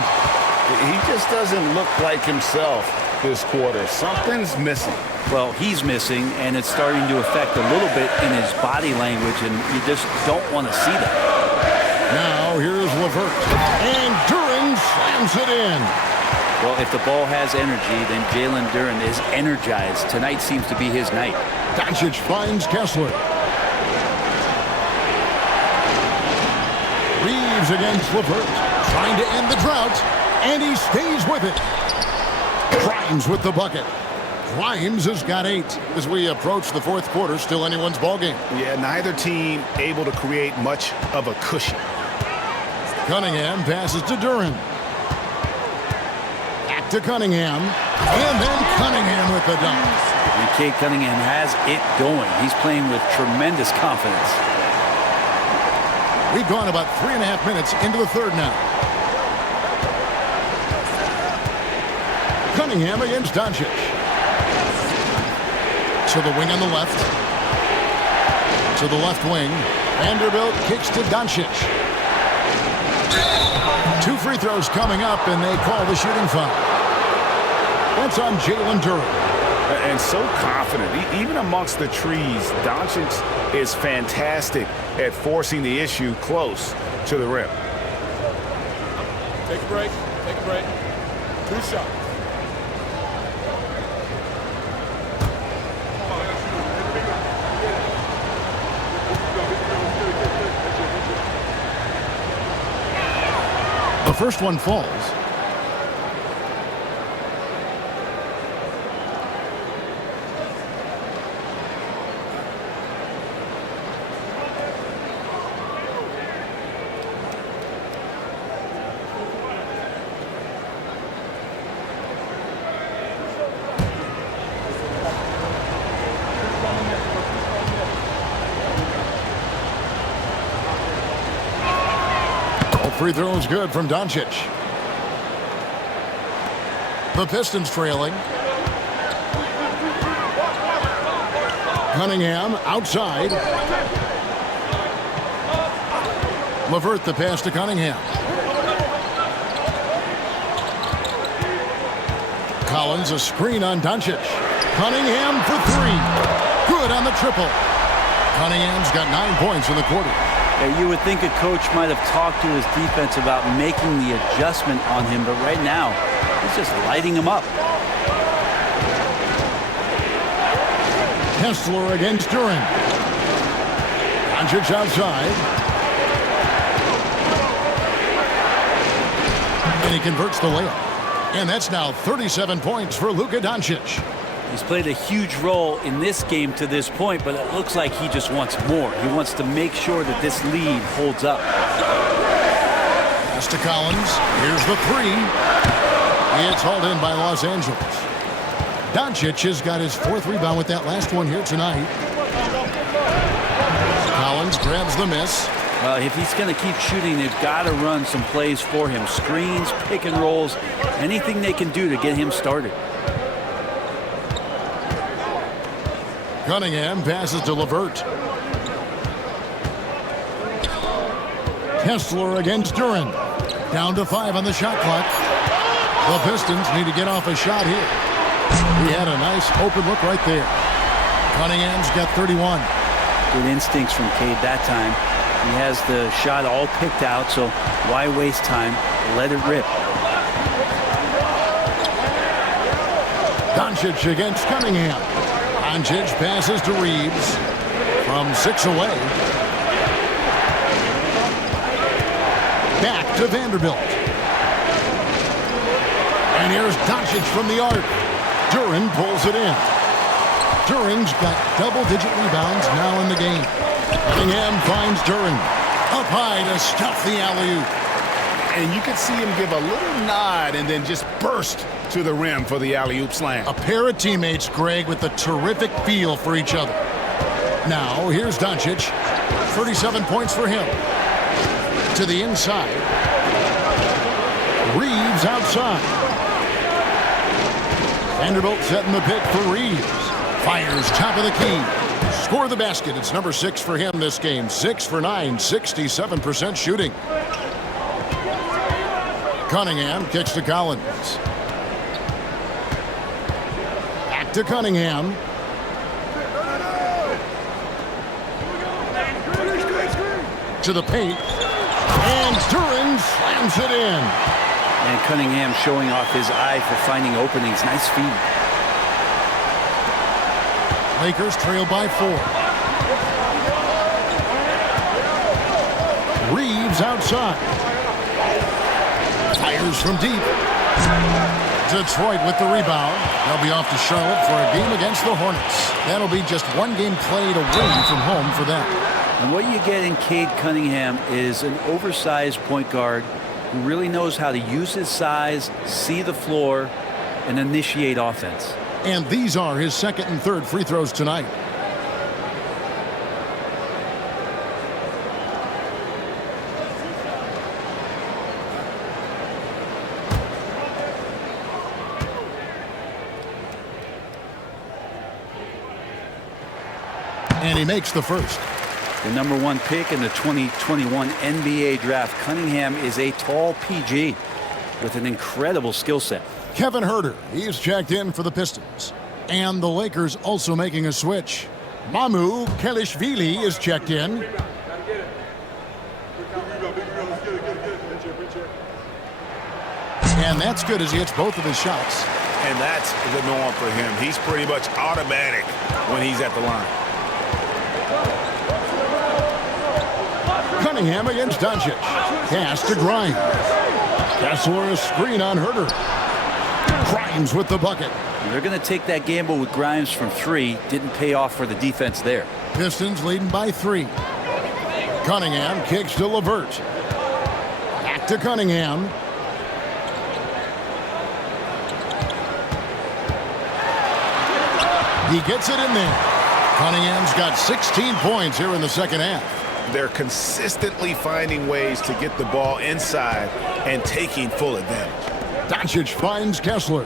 He just doesn't look like himself this quarter. Something's missing. Well, he's missing, and it's starting to affect a little bit in his body language, and you just don't want to see that. Now here's LeVert. And Duren slams it in. Well, if the ball has energy, then Jalen Duren is energized. Tonight seems to be his night. Doncic finds Kessler. Reeves against LeVert, trying to end the drought, and he stays with it. Grimes with the bucket. Grimes has got 8 as we approach the fourth quarter. Still anyone's ballgame. Yeah, neither team able to create much of a cushion. Cunningham passes to Duren. Back to Cunningham. And then Cunningham with the dunk. And Cade Cunningham has it going. He's playing with tremendous confidence. We've gone about 3.5 minutes into the third now. Cunningham against Doncic. To the wing on the left. To the left wing. Vanderbilt kicks to Doncic. 2 free throws coming up, and they call the shooting foul. That's on Jalen Duren. And so confident. Even amongst the trees, Doncic is fantastic at forcing the issue close to the rim. Take a break. Take a break. 2 shots. The first one falls. Free throws good from Doncic. The Pistons trailing. Cunningham outside. LeVert the pass to Cunningham. Collins a screen on Doncic. Cunningham for 3. Good on the triple. Cunningham's got 9 points in the quarter. You would think a coach might have talked to his defense about making the adjustment on him, but right now, he's just lighting him up. Kessler against Duren. Doncic outside. And he converts the layup. And that's now 37 points for Luka Doncic. He's played a huge role in this game to this point, but it looks like he just wants more. He wants to make sure that this lead holds up. Pass to Collins. Here's the 3. It's hauled in by Los Angeles. Doncic has got his 4th rebound with that last one here tonight. Collins grabs the miss. Well, if he's going to keep shooting, they've got to run some plays for him. Screens, pick and rolls, anything they can do to get him started. Cunningham passes to LeVert. Kessler against Duren. Down to 5 on the shot clock. The Pistons need to get off a shot here. He had a nice open look right there. Cunningham's got 31. Good instincts from Cade that time. He has the shot all picked out, so why waste time? Let it rip. Doncic against Cunningham. Doncic passes to Reeves from 6 away. Back to Vanderbilt. And here's Doncic from the arc. Duren pulls it in. Duren's got double-digit rebounds now in the game. Cunningham finds Duren. Up high to stuff the alley-oop. And you could see him give a little nod and then just burst to the rim for the alley-oop slam. A pair of teammates, Greg, with a terrific feel for each other. Now, here's Doncic. 37 points for him. To the inside. Reeves outside. Vanderbilt setting the pick for Reeves. Fires top of the key. Score the basket. It's number 6 for him this game. 6 for 9, 67% shooting. Cunningham kicks to Collins. Back to Cunningham. To the paint. And Duren slams it in. And Cunningham showing off his eye for finding openings. Nice feed. Lakers trail by 4. Reeves outside. Fires from deep. Detroit with the rebound. They'll be off to Charlotte for a game against the Hornets. That'll be just one game played away from home for them. And what you get in Cade Cunningham is an oversized point guard who really knows how to use his size, see the floor, and initiate offense. And these are his second and third free throws tonight. And he makes the first. The #1 pick in the 2021 NBA draft, Cunningham is a tall PG with an incredible skill set. Kevin Huerter, he is checked in for the Pistons. And the Lakers also making a switch. Mamu Kelishvili is checked in. And that's good as he hits both of his shots. And that's the norm for him. He's pretty much automatic when he's at the line. Cunningham against Doncic. Pass to Grimes. Kessler, a screen on Huerter. Grimes with the bucket. They're going to take that gamble with Grimes from 3. Didn't pay off for the defense there. Pistons leading by 3. Cunningham kicks to LeVert. Back to Cunningham. He gets it in there. Cunningham's got 16 points here in the second half. They're consistently finding ways to get the ball inside and taking full advantage. Doncic finds Kessler.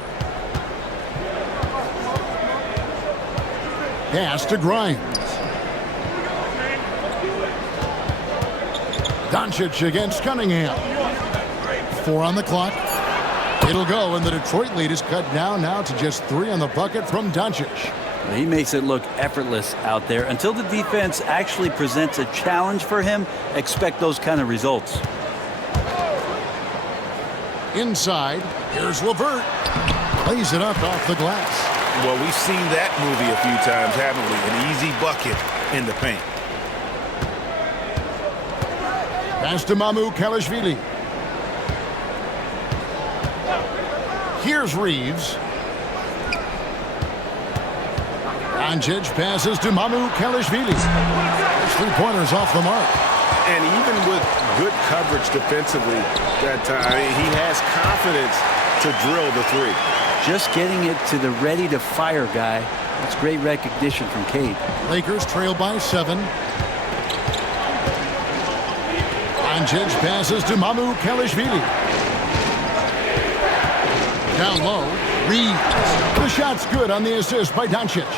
Pass to Grimes. Doncic against Cunningham. 4 on the clock. It'll go, and the Detroit lead is cut down now to just 3 on the bucket from Doncic. He makes it look effortless out there. Until the defense actually presents a challenge for him, expect those kind of results. Inside, here's LeVert. Plays it up off the glass. Well, we've seen that movie a few times, haven't we? An easy bucket in the paint. Pass to Mamu Kelishvili. Here's Reeves. Doncic passes to Mamu Kelishvili. His 3-pointers off the mark. And even with good coverage defensively that time, he has confidence to drill the 3. Just getting it to the ready-to-fire guy. That's great recognition from Cade. Lakers trail by 7. Doncic passes to Mamu Kelishvili. Down low, Reeves. The shot's good on the assist by Doncic.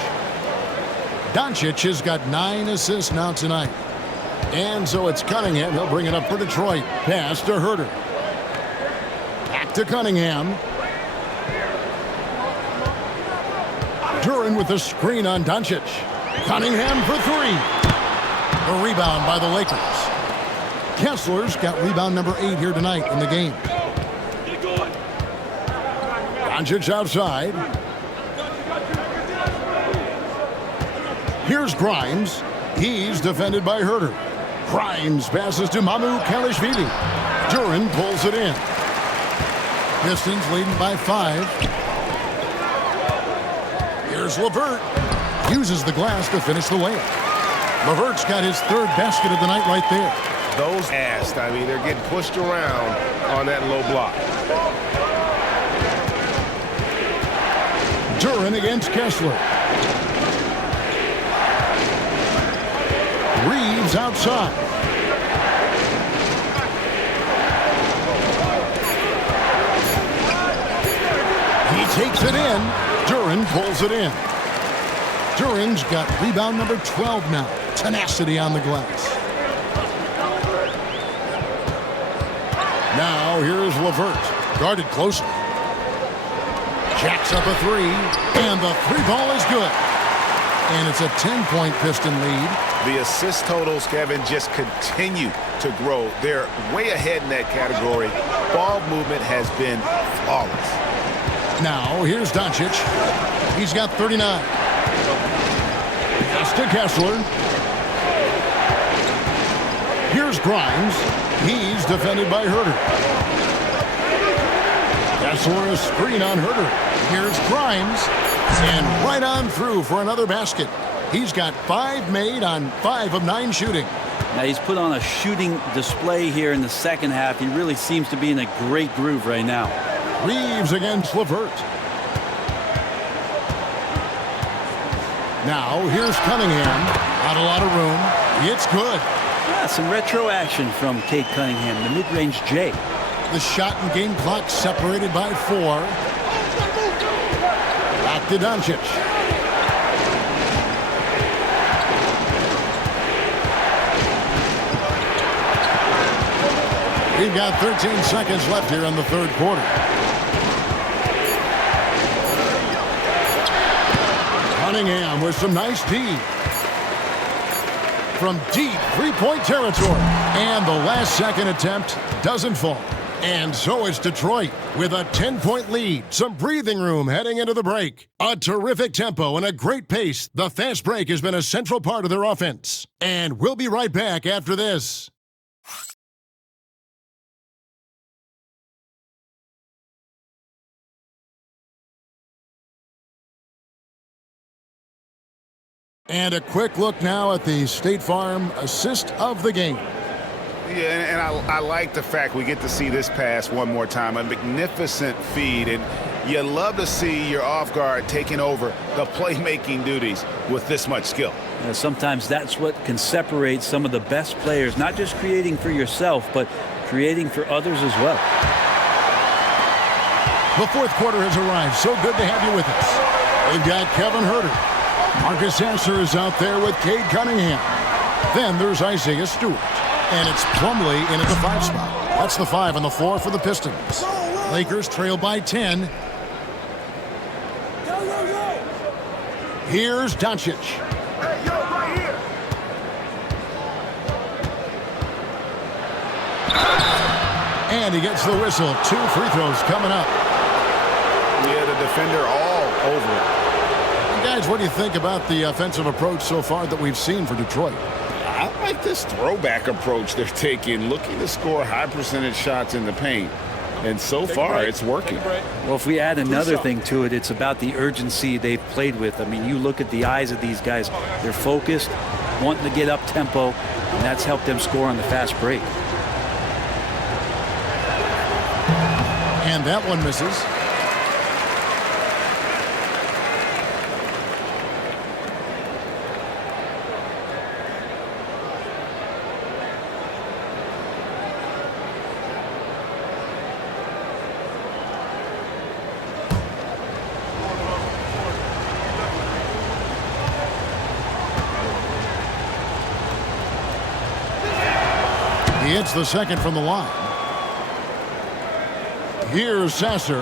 Doncic has got 9 assists now tonight. And so it's Cunningham. He'll bring it up for Detroit. Pass to Huerter. Back to Cunningham. Duren with the screen on Doncic. Cunningham for 3. A rebound by the Lakers. Kessler's got rebound number 8 here tonight in the game. Doncic outside. Here's Grimes. He's defended by Huerter. Grimes passes to Mamu Kelishvili. Duren pulls it in. Pistons leading by 5. Here's LeVert. Uses the glass to finish the layup. LeVert's got his 3rd basket of the night right there. Those asked, I mean, they're getting pushed around on that low block. Duren against Kessler. Reeves outside. He takes it in. Duren pulls it in. Duren's got rebound number 12 now. Tenacity on the glass. Now here's LeVert. Guarded closer. Jacks up a 3. And the 3-ball is good. And it's a 10-point Piston lead. The assist totals, Kevin, just continue to grow. They're way ahead in that category. Ball movement has been flawless. Now, here's Doncic. He's got 39. Pass to Kessler. Here's Grimes. He's defended by Huerter. Kessler, a screen on Huerter. Here's Grimes. And right on through for another basket. He's got 5 made on 5 of 9 shooting. Now he's put on a shooting display here in the second half. He really seems to be in a great groove right now. Reeves against LeVert. Now here's Cunningham. Not a lot of room. It's good. Yeah, some retro action from Cade Cunningham, the mid-range J. The shot and game clock separated by 4. Back to Doncic. We've got 13 seconds left here in the third quarter. Cunningham with some nice D. From deep three-point territory. And the last second attempt doesn't fall. And so it's Detroit with a 10-point lead. Some breathing room heading into the break. A terrific tempo and a great pace. The fast break has been a central part of their offense. And we'll be right back after this. And a quick look now at the State Farm assist of the game. Yeah, and I like the fact we get to see this pass one more time. A magnificent feed, and you love to see your off guard taking over the playmaking duties with this much skill. You know, sometimes that's what can separate some of the best players, not just creating for yourself, but creating for others as well. The fourth quarter has arrived. So good to have you with us. We've got Kevin Huerter. Marcus Sasser is out there with Cade Cunningham. Then there's Isaiah Stewart. And it's Plumlee in at the 5 spot. That's the 5 on the floor for the Pistons. Lakers trail by 10. Here's Doncic. And he gets the whistle. 2 free throws coming up. Yeah, the defender all over it. Guys, what do you think about the offensive approach so far that we've seen for Detroit? I like this throwback approach they're taking, looking to score high percentage shots in the paint. And so far, it's working. Well, if we add another thing to it, it's about the urgency they've played with. I mean, you look at the eyes of these guys. They're focused, wanting to get up tempo, and that's helped them score on the fast break. And that one misses. He hits the second from the line. Here's Sasser.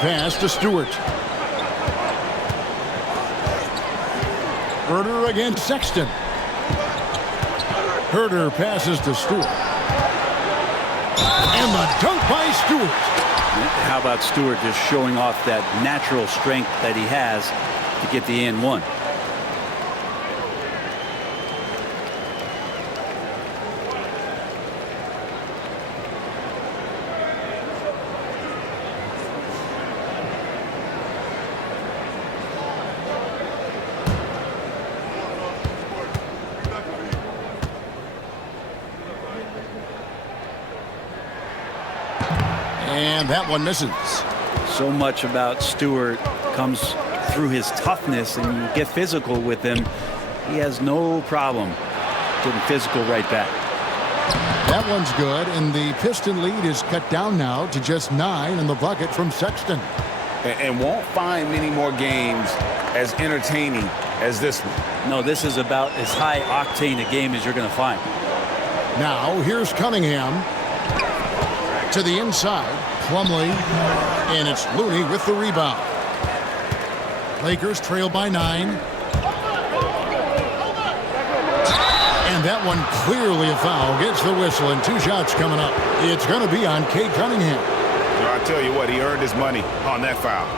Pass to Stewart. Huerter against Sexton. Huerter passes to Stewart. And the dunk by Stewart. How about Stewart just showing off that natural strength that he has to get the and one? And that one misses. So much about Stewart comes through his toughness, and you get physical with him. He has no problem getting physical right back. That one's good, and the Piston lead is cut down now to just 9 in the bucket from Sexton. And won't find many more games as entertaining as this one. No, this is about as high octane a game as you're going to find. Now here's Cunningham to the inside. Plumlee, and it's Looney with the rebound. Lakers trail by 9. And that one clearly a foul. Gets the whistle, and 2 shots coming up. It's going to be on Cade Cunningham. I tell you what, he earned his money on that foul.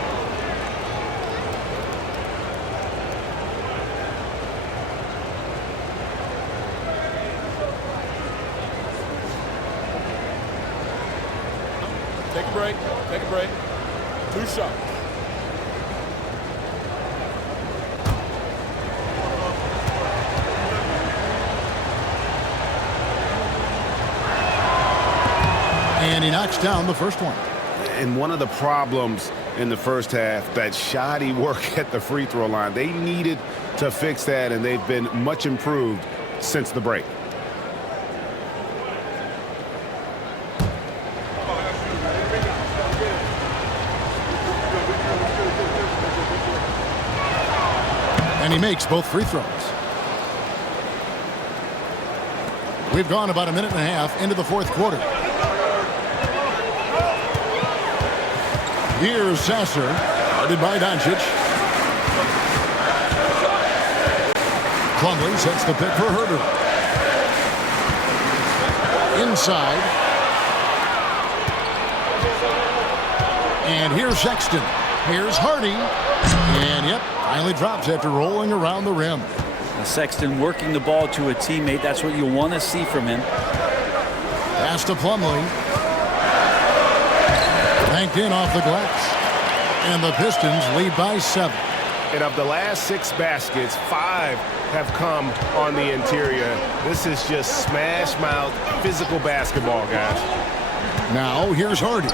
Take a break. Take a break. 2 shots. And he knocks down the first one. And one of the problems in the first half, that shoddy work at the free throw line. They needed to fix that, and they've been much improved since the break. And he makes both free throws. We've gone about a minute and a half into the fourth quarter. Here's Sasser, guarded by Doncic. Plumlee sets the pick for Herter. Inside. And here's Sexton. Here's Hardy. And yep, finally drops after rolling around the rim. Sexton working the ball to a teammate. That's what you want to see from him. Pass to Plumlee. Banked in off the glass. And the Pistons lead by 7. And of the last 6 baskets, 5 have come on the interior. This is just smash mouth physical basketball, guys. Now here's Hardy.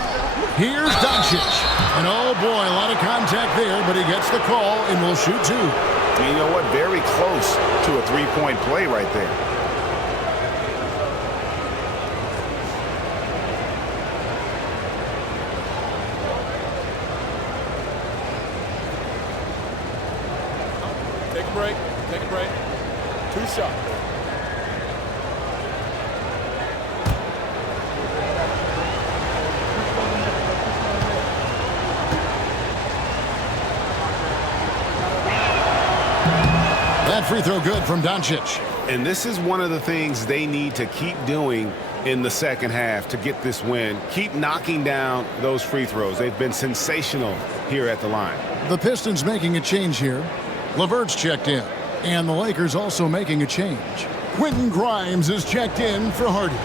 Here's Doncic. And oh boy, a lot of contact there, but he gets the call and will shoot 2. And you know what? Very close to a 3-point play right there. Take a break. Take a break. 2 shots. That free throw good from Doncic. And this is one of the things they need to keep doing in the second half to get this win. Keep knocking down those free throws. They've been sensational here at the line. The Pistons making a change here. LeVert's checked in. And the Lakers also making a change. Quentin Grimes is checked in for Hardy.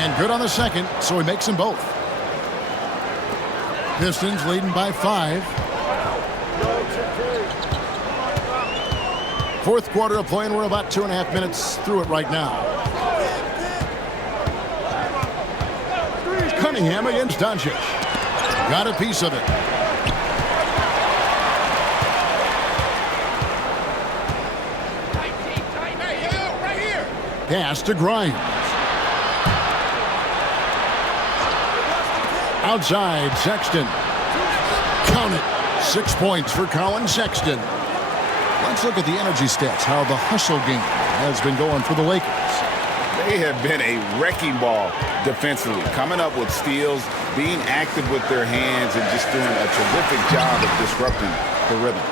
And good on the second, so he makes them both. Pistons leading by 5. Fourth quarter of play, and we're about 2.5 minutes through it right now. Cunningham against Doncic. Got a piece of it. Pass to Grimes. Outside, Sexton. Count it. 6 points for Colin Sexton. Let's look at the energy stats, how the hustle game has been going for the Lakers. They have been a wrecking ball defensively, coming up with steals, being active with their hands, and just doing a terrific job of disrupting the rhythm.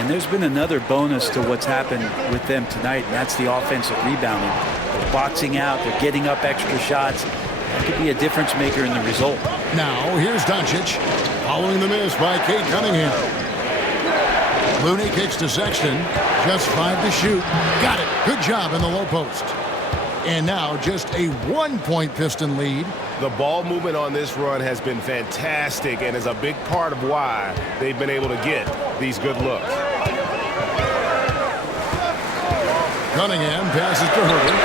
And there's been another bonus to what's happened with them tonight, and that's the offensive rebounding. They're boxing out, they're getting up extra shots. That could be a difference maker in the result. Now, here's Doncic, following the miss by Cade Cunningham. Looney kicks to Sexton, just 5 to shoot. Got it. Good job in the low post. And now just a 1-point Piston lead. The ball movement on this run has been fantastic and is a big part of why they've been able to get these good looks. Cunningham passes to Herter.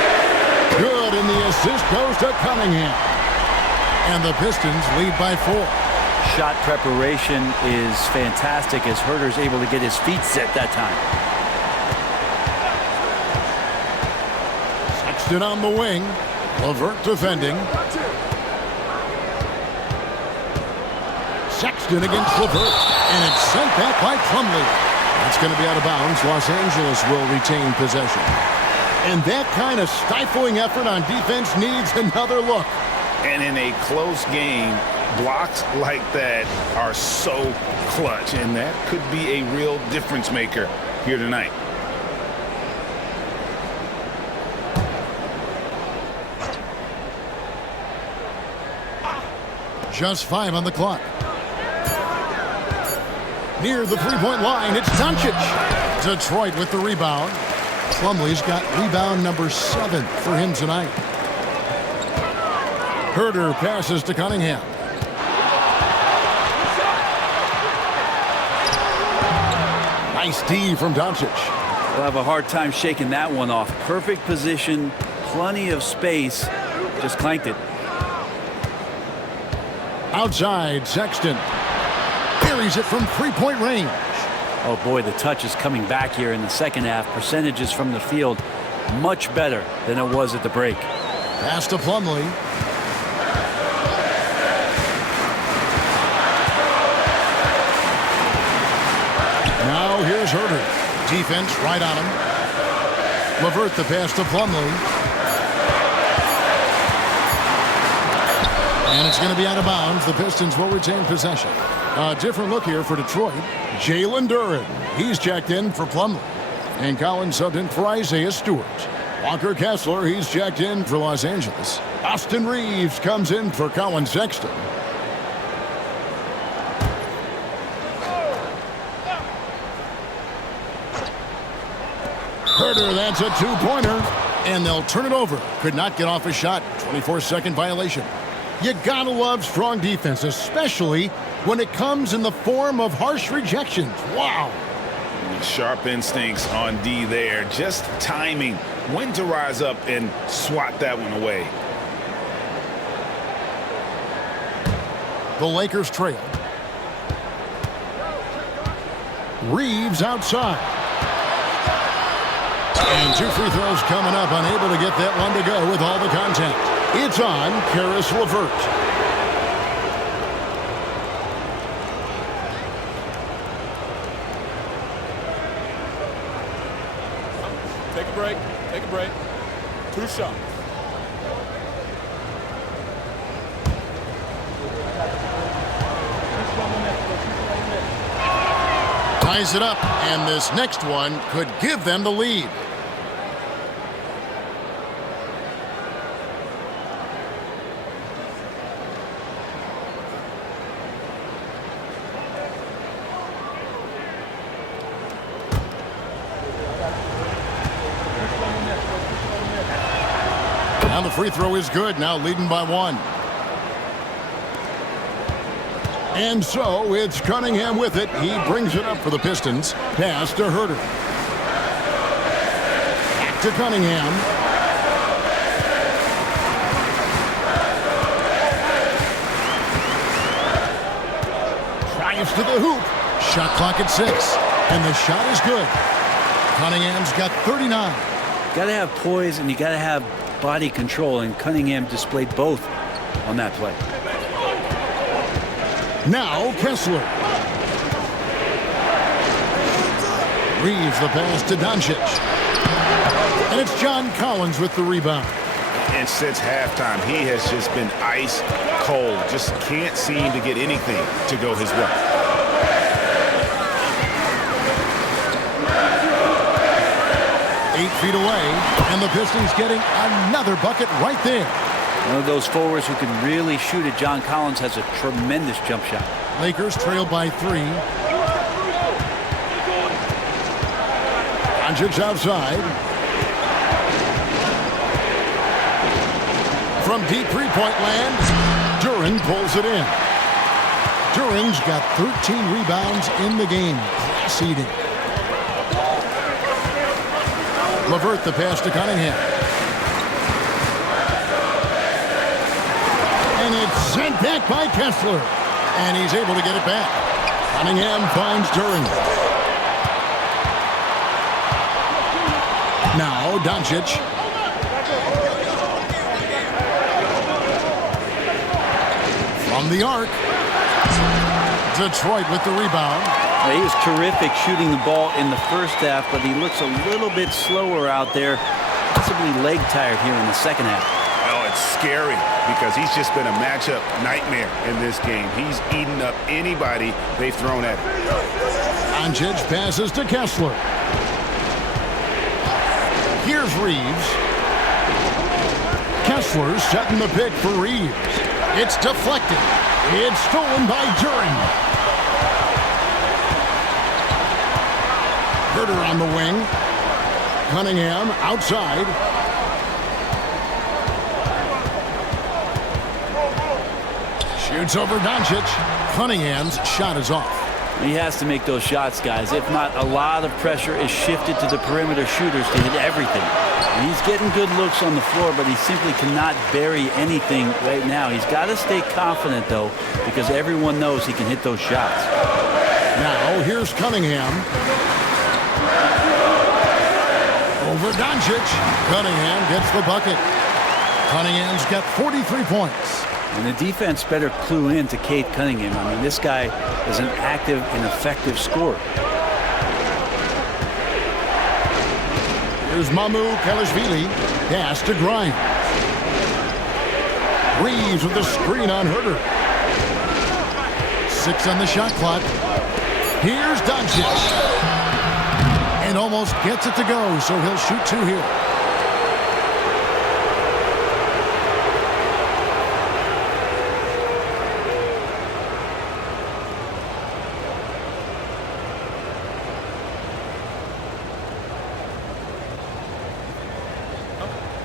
Good, and the assist goes to Cunningham. And the Pistons lead by 4. Shot preparation is fantastic as Herter's able to get his feet set that time. Sexton on the wing. LeVert defending. Sexton against LeVert. And it's sent back by Plumlee. That's going to be out of bounds. Los Angeles will retain possession. And that kind of stifling effort on defense needs another look. And in a close game, blocks like that are so clutch, and that could be a real difference maker here tonight. Just 5 on the clock. Near the three-point line, it's Doncic. Detroit with the rebound. Plumlee's got rebound number 7 for him tonight. Herter passes to Cunningham. Nice D from Doncic. They'll have a hard time shaking that one off. Perfect position, plenty of space, just clanked it. Outside, Sexton buries it from three-point range. Oh boy, the touch is coming back here in the second half. Percentages from the field much better than it was at the break. Pass to Plumlee. Now here's Herter. Defense right on him. LeVert the pass to Plumlee. And it's going to be out of bounds. The Pistons will retain possession. A different look here for Detroit. Jalen Duren. He's checked in for Plumlee. And Collins subbed in for Isaiah Stewart. Walker Kessler, he's checked in for Los Angeles. Austin Reeves comes in for Colin Sexton. Herter, that's a two-pointer. And they'll turn it over. Could not get off a shot. 24-second violation. You gotta love strong defense, especially when it comes in the form of harsh rejections. Wow. Sharp instincts on D there. Just timing when to rise up and swat that one away. The Lakers trail. Reeves outside. And two free throws coming up. Unable to get that one to go with all the contact. It's on Karis LeVert. Take a break. Take a break. 2 shots. Ties it up, and this next one could give them the lead. Now the free throw is good, now leading by 1. And so it's Cunningham with it. He brings it up for the Pistons. Pass to Herter. Back to Cunningham. Drives to the hoop. Shot clock at 6. And the shot is good. Cunningham's got 39. You got to have poise and you got to have body control, and Cunningham displayed both on that play. Now Kessler. Reeves the pass to Doncic. And it's John Collins with the rebound. And since halftime, he has just been ice cold. Just can't seem to get anything to go his way. Eight feet away, and the Pistons getting another bucket right there. One of those forwards who can really shoot it. John Collins has a tremendous jump shot. Lakers trail by 3. Doncic outside. From deep three-point land, Duren pulls it in. Duren's got 13 rebounds in the game. Class eating. LeVert the pass to Cunningham. And it's sent back by Kessler. And he's able to get it back. Cunningham finds Duren. Now Doncic. From the arc. Detroit with the rebound. He was terrific shooting the ball in the first half, but he looks a little bit slower out there. Possibly leg tired here in the second half. Oh, it's scary because he's just been a matchup nightmare in this game. He's eaten up anybody they've thrown at him. Doncic passes to Kessler. Here's Reeves. Kessler setting the pick for Reeves. It's deflected. It's stolen by Duren. Herter on the wing. Cunningham outside. Shoots over Doncic. Cunningham's shot is off. He has to make those shots, guys. If not, a lot of pressure is shifted to the perimeter shooters to hit everything. And he's getting good looks on the floor, but he simply cannot bury anything right now. He's got to stay confident, though, because everyone knows he can hit those shots. Now, here's Cunningham. Over Doncic. Cunningham gets the bucket. Cunningham's got 43 points. And the defense better clue in to Cade Cunningham. I mean, this guy is an active and effective scorer. Here's Mamu Kelishvili. Pass to Grimes. Reeves with the screen on Herter. 6 on the shot clock. Here's Doncic. And almost gets it to go, so he'll shoot 2 here.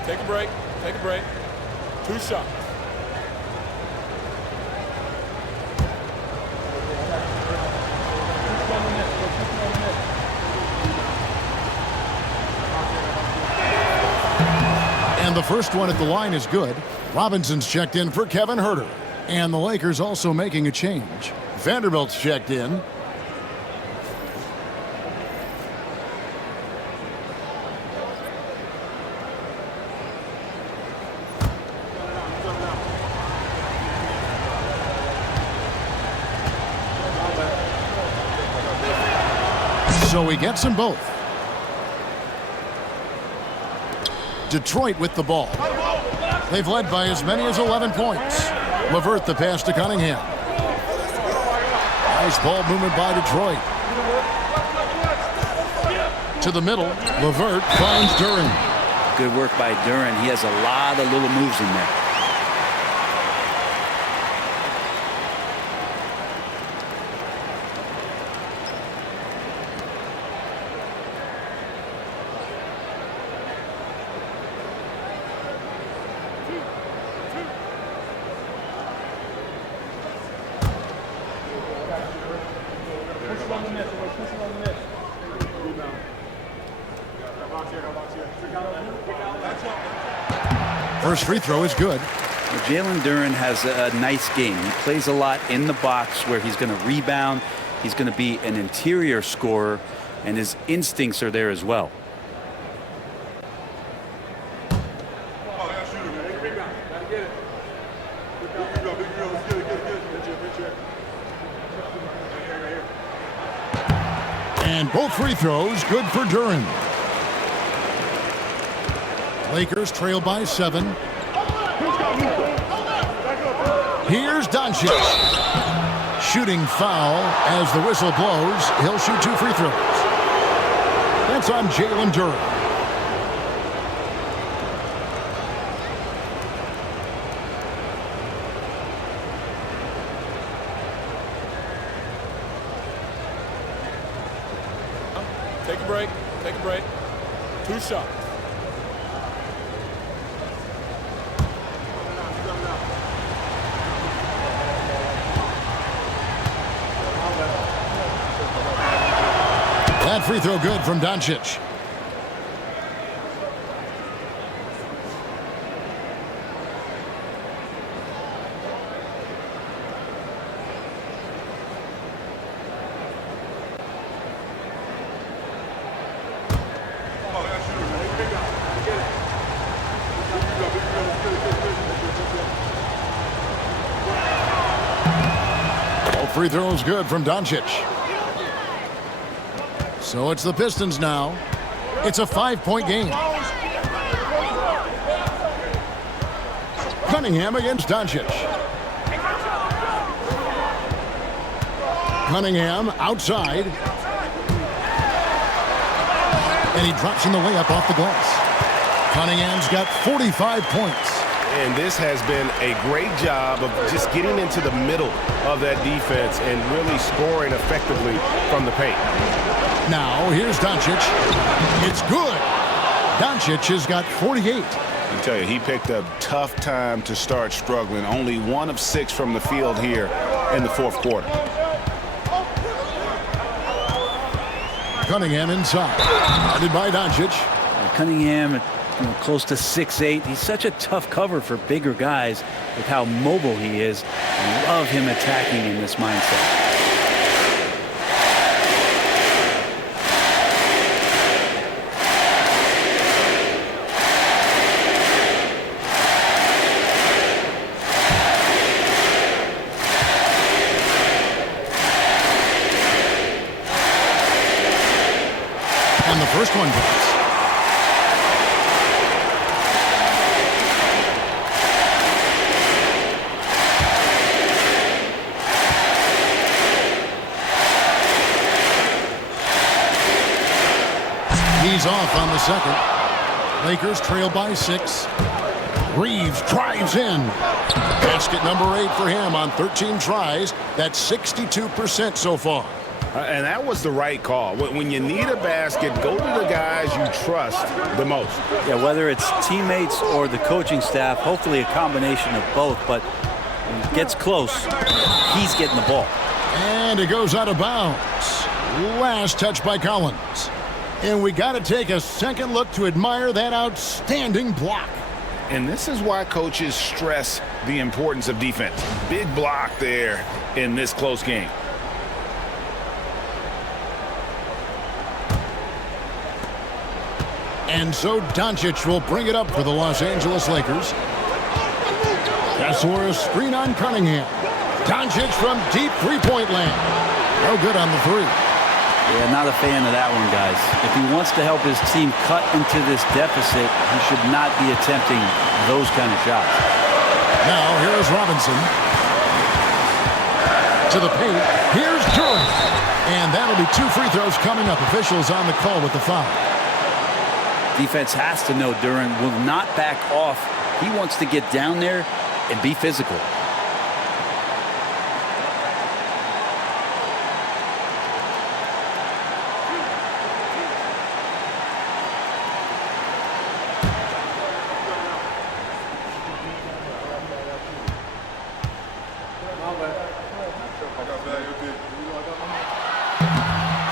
Take a break. Take a break. 2 shots. And the first one at the line is good. Robinson's checked in for Kevin Herter. And the Lakers also making a change. Vanderbilt's checked in. So he gets them both. Detroit with the ball. They've led by as many as 11 points. LeVert the pass to Cunningham. Nice ball movement by Detroit. To the middle, LeVert finds Duren. Good work by Duren. He has a lot of little moves in there. First free throw is good. Jalen Duren has a nice game. He plays a lot in the box where he's going to rebound. He's going to be an interior scorer, and his instincts are there as well. And both free throws good for Duren. Lakers trail by 7. Here's Doncic. Shooting foul as the whistle blows. He'll shoot 2 free throws. That's on Jalen Duren. Take a break. Take a break. 2 shots. That free throw good from Doncic. All free throws good from Doncic. So it's the Pistons now. It's a 5-point game. Cunningham against Doncic. Cunningham outside. And he drops in the layup off the glass. Cunningham's got 45 points. And this has been a great job of just getting into the middle of that defense and really scoring effectively from the paint. Now, here's Doncic. It's good. Doncic has got 48. I tell you, he picked a tough time to start struggling. Only 1 of 6 from the field here in the 4th quarter. Cunningham inside. Guarded by Doncic. Cunningham, close to 6'8". He's such a tough cover for bigger guys with how mobile he is. I love him attacking in this mindset. And the first one drops. He's off on the second. Lakers trail by 6. Reeves drives in. Basket number 8 for him on 13 tries. That's 62% so far. And that was the right call. When you need a basket, go to the guys you trust the most. Yeah, whether it's teammates or the coaching staff, hopefully a combination of both. But when it gets close, he's getting the ball. And it goes out of bounds. Last touch by Collins. And we got to take a second look to admire that outstanding block. And this is why coaches stress the importance of defense. Big block there in this close game. And so Doncic will bring it up for the Los Angeles Lakers. Kessler, a screen on Cunningham. Doncic from deep three-point land. No good on the three. Yeah, not a fan of that one, guys. If he wants to help his team cut into this deficit, he should not be attempting those kind of shots. Now, here is Robinson. To the paint. Here's Durant. And that'll be 2 free throws coming up. Officials on the call with the foul. Defense has to know Durant will not back off. He wants to get down there and be physical.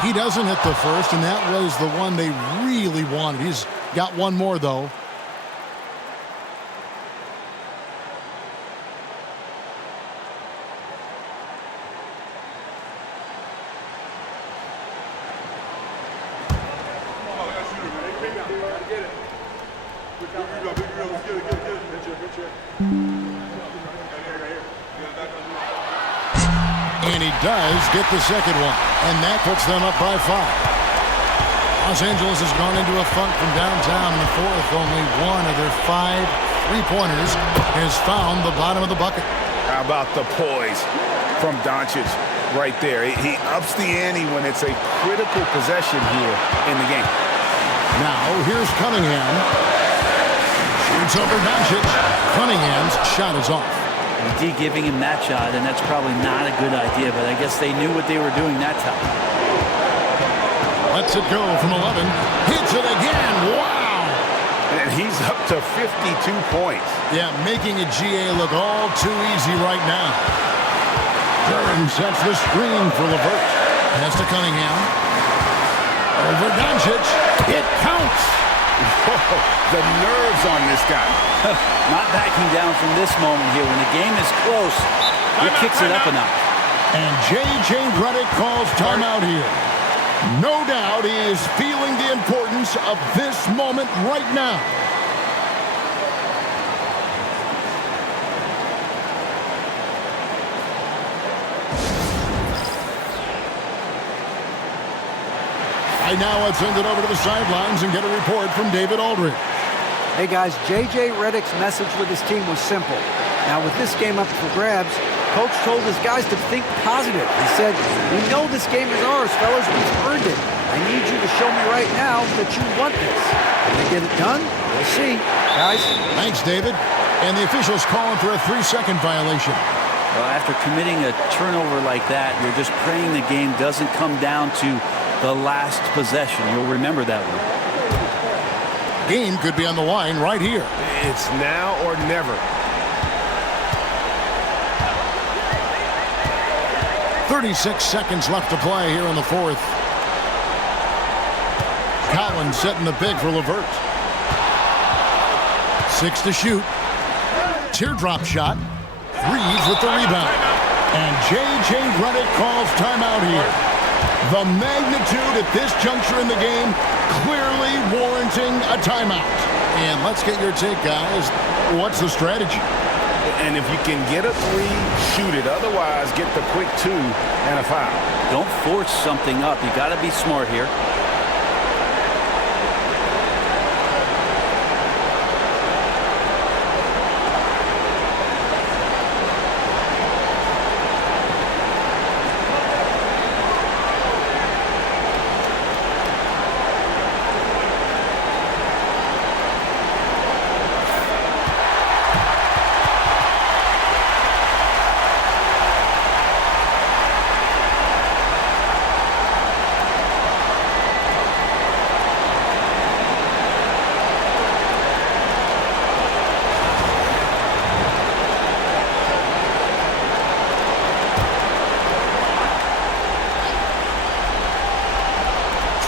He doesn't hit the first, and that was the one they really wanted. He's got one more, though. And he does get the second one, and that puts them up by 5. Los Angeles has gone into a funk from downtown in the fourth. Only one of their 5 three-pointers has found the bottom of the bucket. How about the poise from Doncic right there? He ups the ante when it's a critical possession here in the game. Now, here's Cunningham. Shoots over Doncic. Cunningham's shot is off. D giving him that shot, and that's probably not a good idea, but I guess they knew what they were doing that time. Lets it go from 11. Hits it again. Wow! And he's up to 52 points. Yeah, making a GA look all too easy right now. Durant sets the screen for LeVert. Pass to Cunningham. Over Doncic. It counts. Whoa, the nerves on this guy. Not backing down from this moment here. When the game is close, he kicks it up a notch. And J.J. Redick calls timeout here. No doubt he is feeling the importance of this moment right now. Right now, let's send it over to the sidelines and get a report from David Aldridge. Hey guys, J.J. Redick's message with his team was simple. Now with this game up for grabs, Coach told his guys to think positive. He said, "We know this game is ours, fellas. We've earned it. I need you to show me right now that you want this." Can they get it done? We'll see. Guys. Thanks, David. And the officials calling for a 3-second violation. Well, after committing a turnover like that, you're just praying the game doesn't come down to the last possession. You'll remember that one. Game could be on the line right here. It's now or never. 36 seconds left to play here in the fourth. Collins setting the pick for LeVert. 6 to shoot. Teardrop shot. Reeves with the rebound. And J.J. Redick calls timeout here. The magnitude at this juncture in the game clearly warranting a timeout. And let's get your take, guys. What's the strategy? And if you can get a 3, shoot it. Otherwise, get the quick 2 and a foul. Don't force something up. You got to be smart here.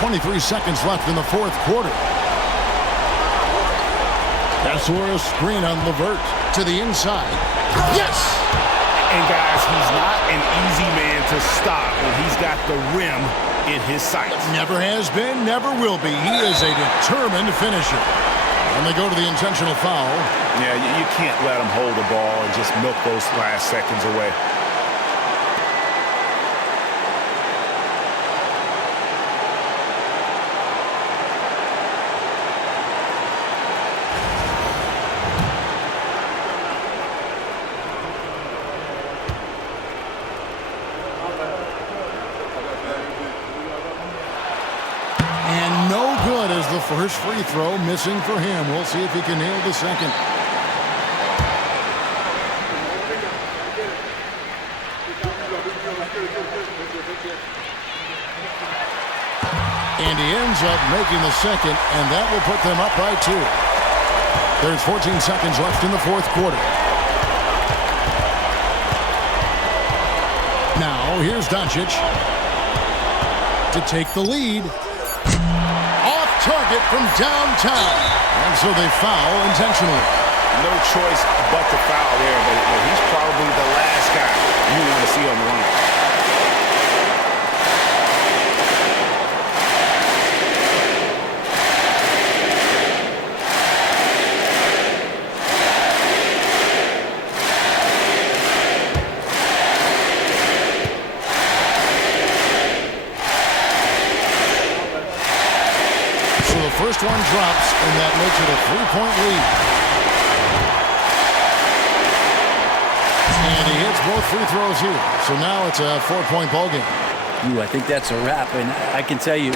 .23 seconds left in the fourth quarter. Casuar's screen on LeVert to the inside. Yes! And guys, he's not an easy man to stop when he's got the rim in his sights. Never has been, never will be. He is a determined finisher. And they go to the intentional foul. Yeah, you can't let him hold the ball and just milk those last seconds away. The first free throw missing for him. We'll see if he can nail the second. And he ends up making the second, and that will put them up by 2. There's 14 seconds left in the fourth quarter. Now, here's Doncic to take the lead. Target from downtown. And so they foul intentionally. No choice but to foul there, but he's probably the last guy you want to see on the line. First one drops, and that makes it a 3-point lead. And he hits both free throws here. So now it's a 4-point ball game. I think that's a wrap, and I can tell you,